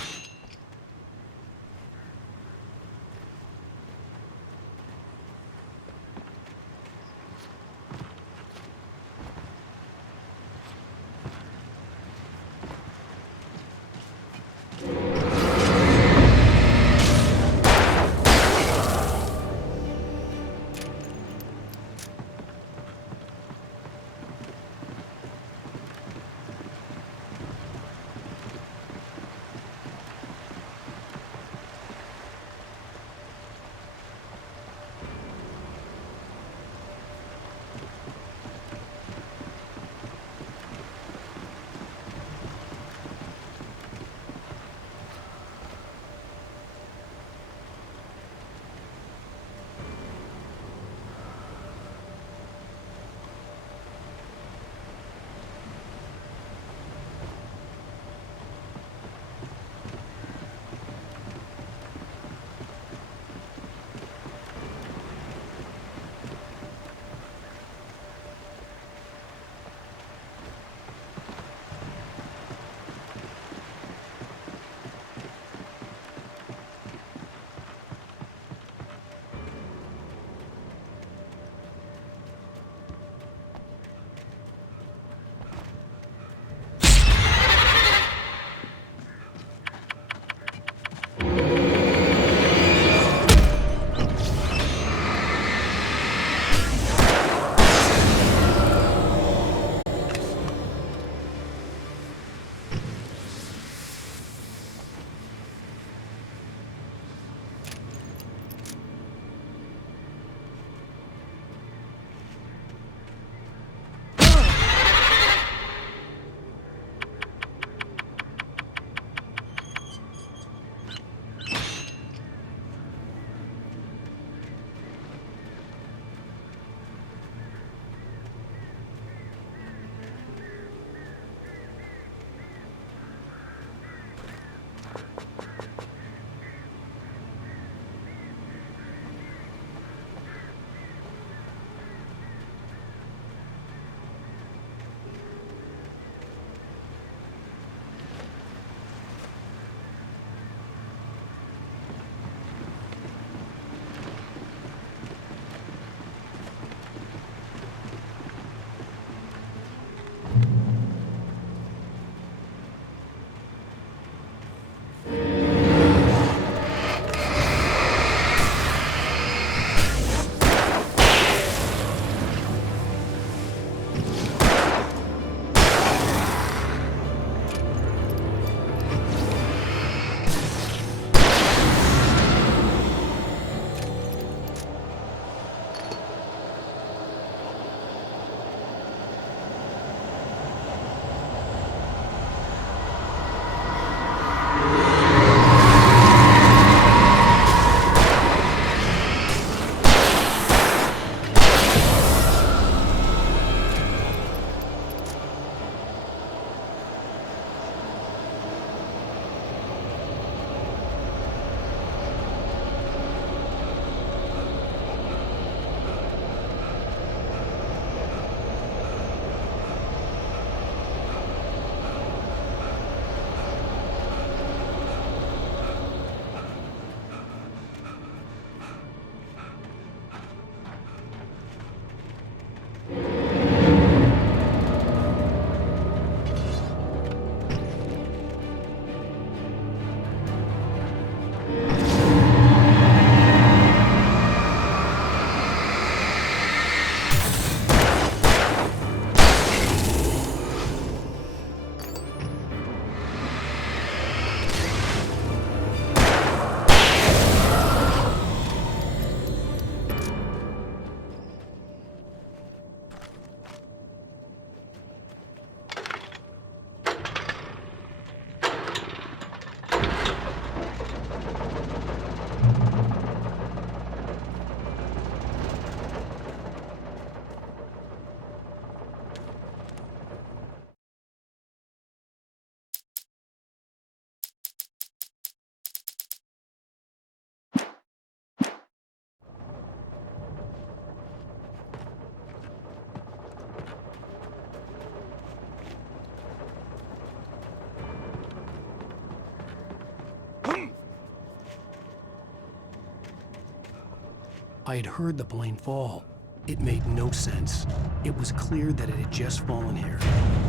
I had heard the plane fall. It made no sense. It was clear that it had just fallen here,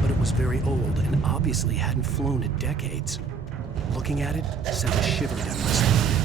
but it was very old and obviously hadn't flown in decades. Looking at it sent a shiver down my spine.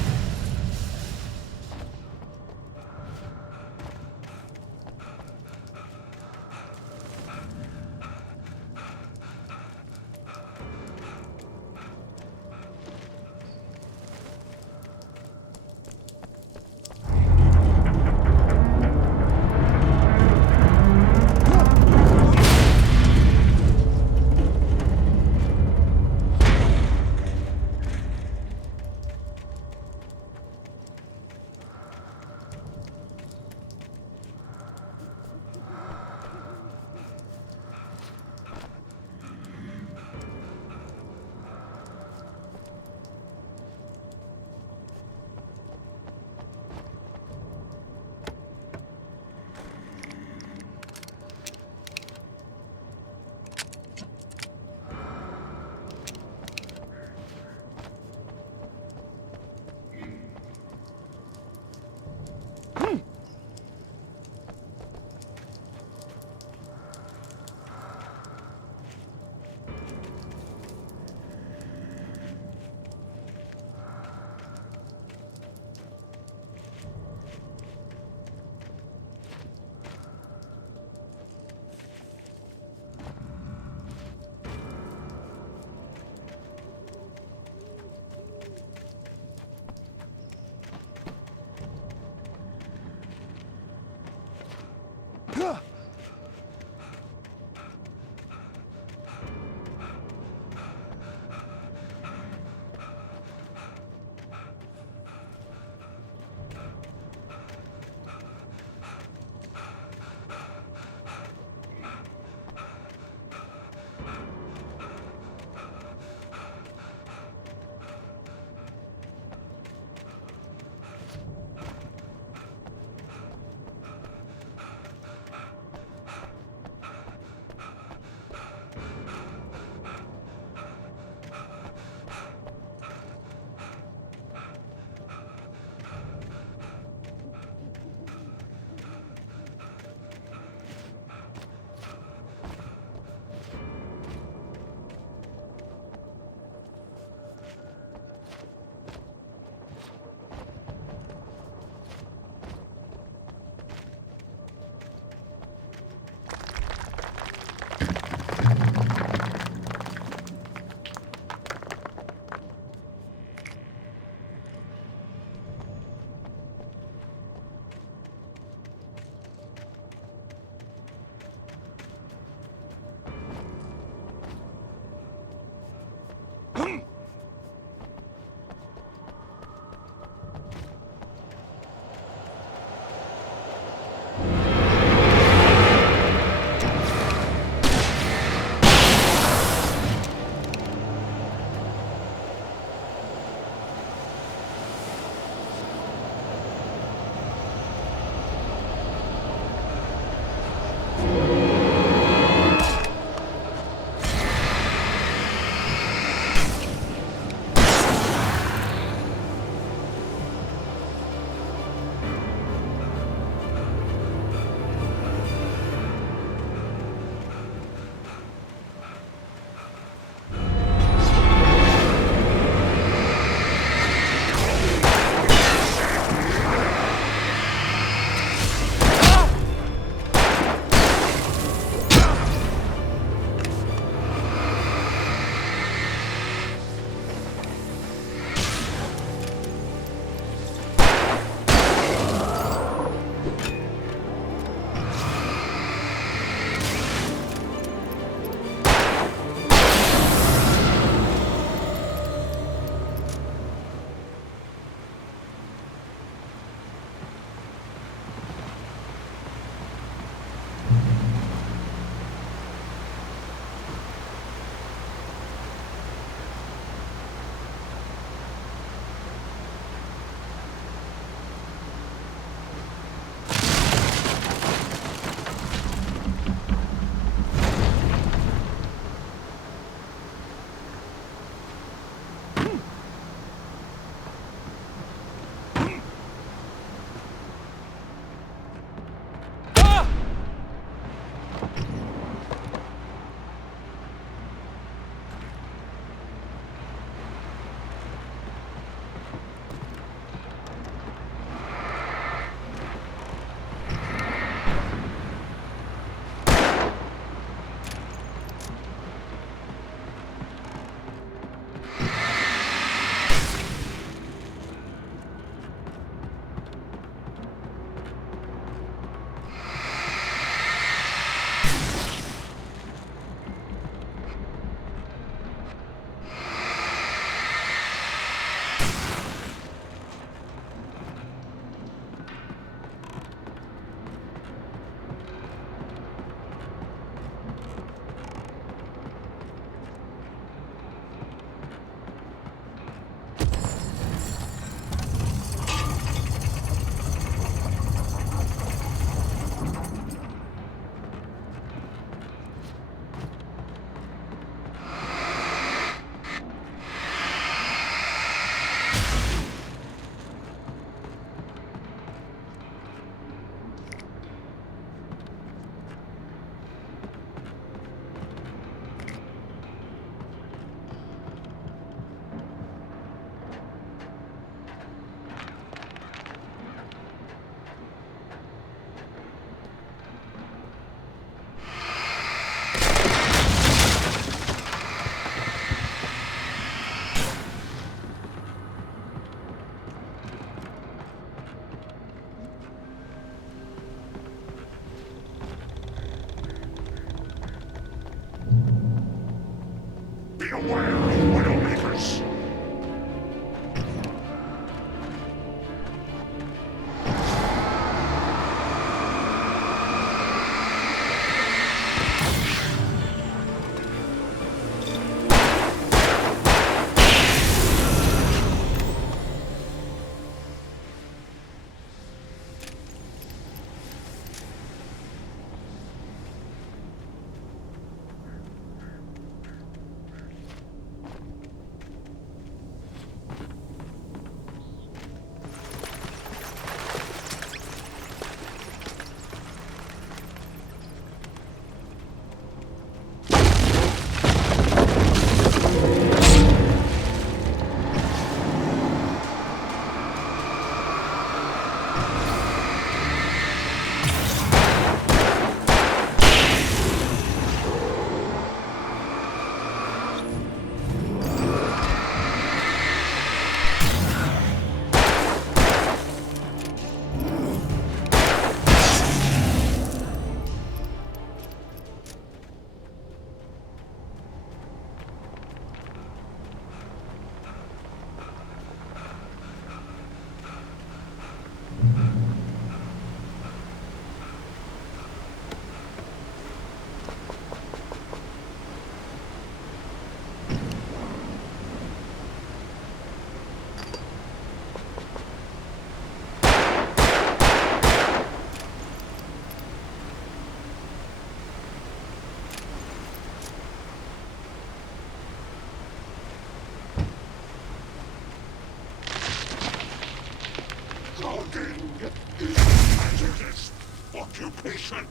too patient.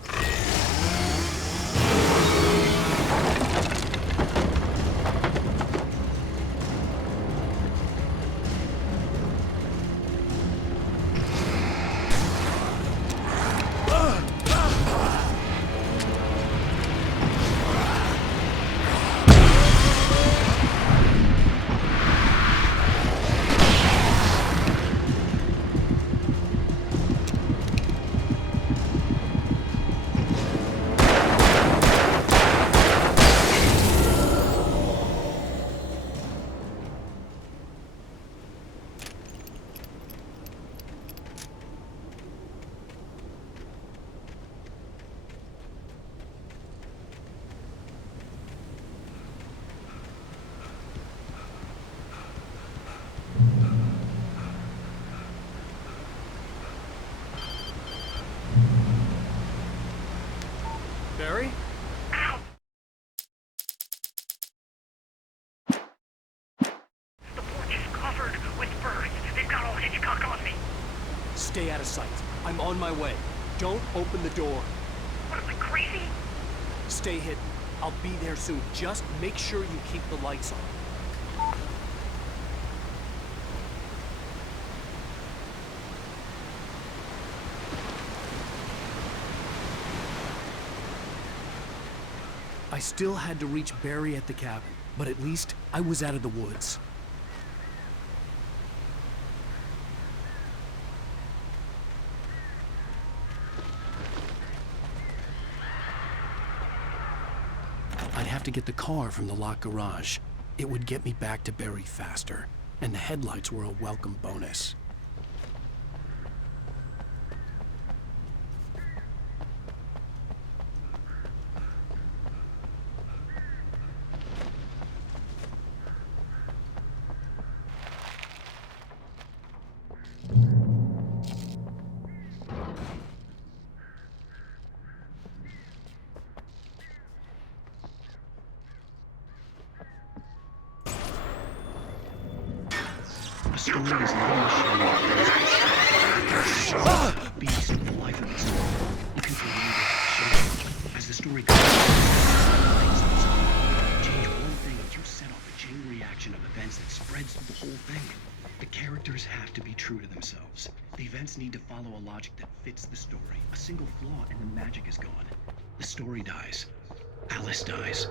Barry? The porch is covered with birds. They've got all Hitchcock on me. Stay out of sight. I'm on my way. Don't open the door. What am I, crazy? Stay hidden. I'll be there soon. Just make sure you keep the lights on. I still had to reach Barry at the cabin, but at least I was out of the woods. I'd have to get the car from the locked garage. It would get me back to Barry faster, and the headlights were a welcome bonus. A story is not a machine that beast in the life of the story. You can create it, change it. As the story goes, change one thing and you set off a chain reaction of events that spreads through the whole thing. The characters have to be true to themselves. The events need to follow a logic that fits the story. A single flaw and the magic is gone. The story dies. Alice dies.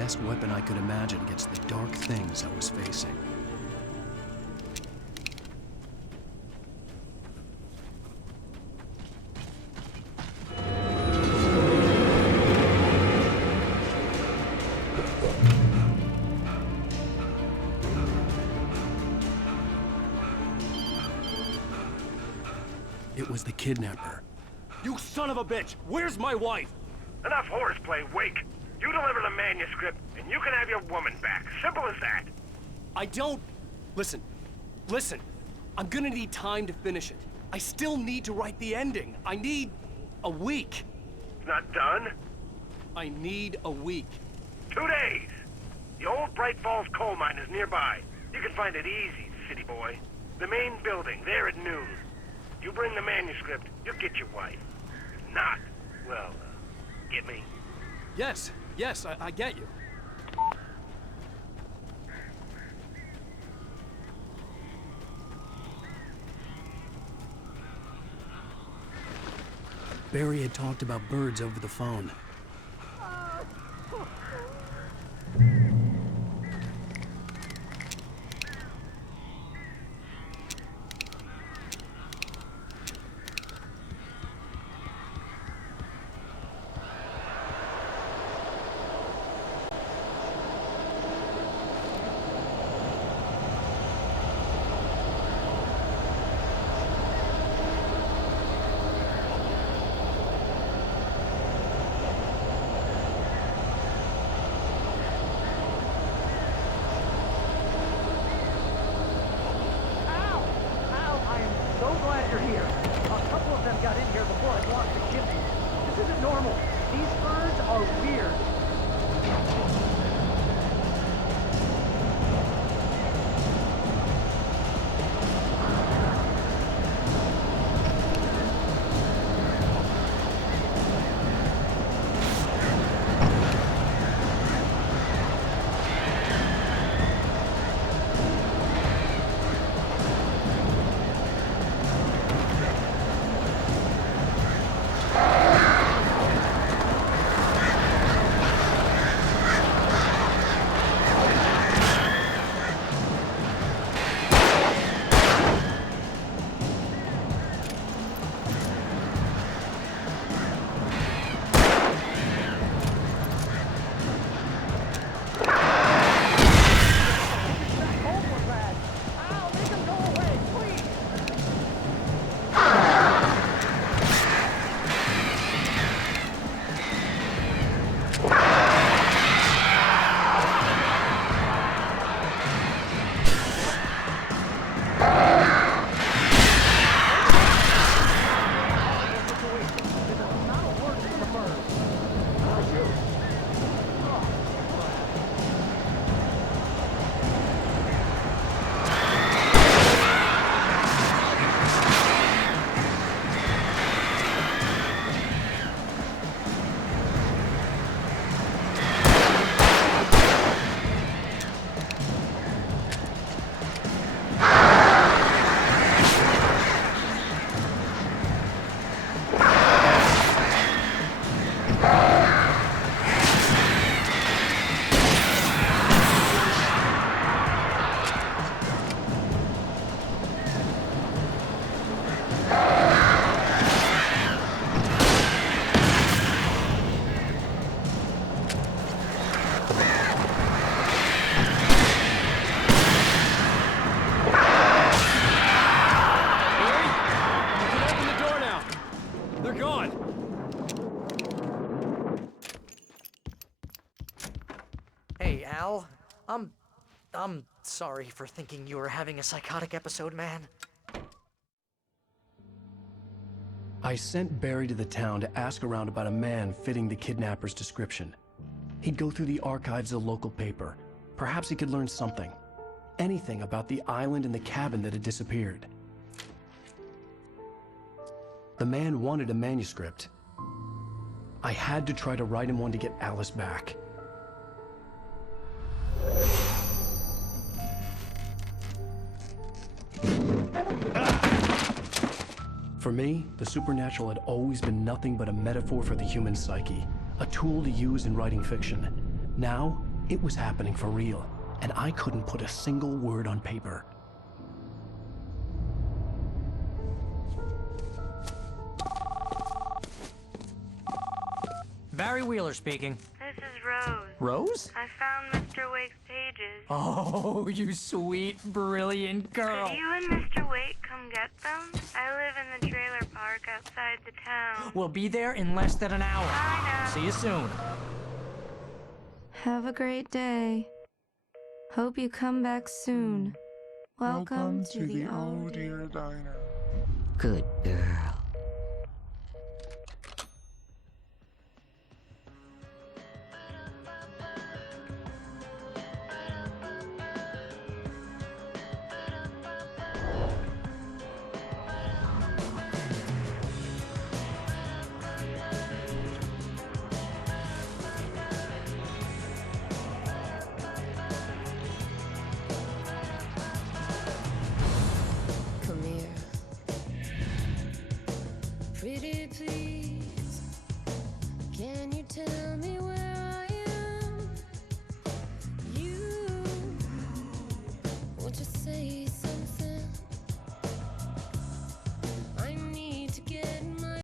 best weapon I could imagine against the dark things I was facing. It was the kidnapper. You son of a bitch! Where's my wife? Enough horseplay, Wake. You deliver the manuscript, and you can have your woman back. Simple as that. I don't... Listen. I'm gonna need time to finish it. I still need to write the ending. I need a week. It's not done? I need a week. 2 days. The old Bright Falls coal mine is nearby. You can find it easy, city boy. The main building, there at noon. You bring the manuscript, you'll get your wife. If not, well, get me? Yes, I get you. Barry had talked about birds over the phone. I'm sorry for thinking you were having a psychotic episode, man. I sent Barry to the town to ask around about a man fitting the kidnapper's description. He'd go through the archives of the local paper. Perhaps he could learn something. Anything about the island and the cabin that had disappeared. The man wanted a manuscript. I had to try to write him one to get Alice back. For me, the supernatural had always been nothing but a metaphor for the human psyche, a tool to use in writing fiction. Now, It was happening for real, and I couldn't put a single word on paper. Barry Wheeler speaking. This is Rose. Rose? I found Mr. Wake's pages. Oh, you sweet, brilliant girl. Could you and Mr. Wake come get them? I live in the trailer park outside the town. We'll be there in less than an hour. Bye now. See you soon. Have a great day. Hope you come back soon. Welcome to the Oh Dear Diner. Good girl.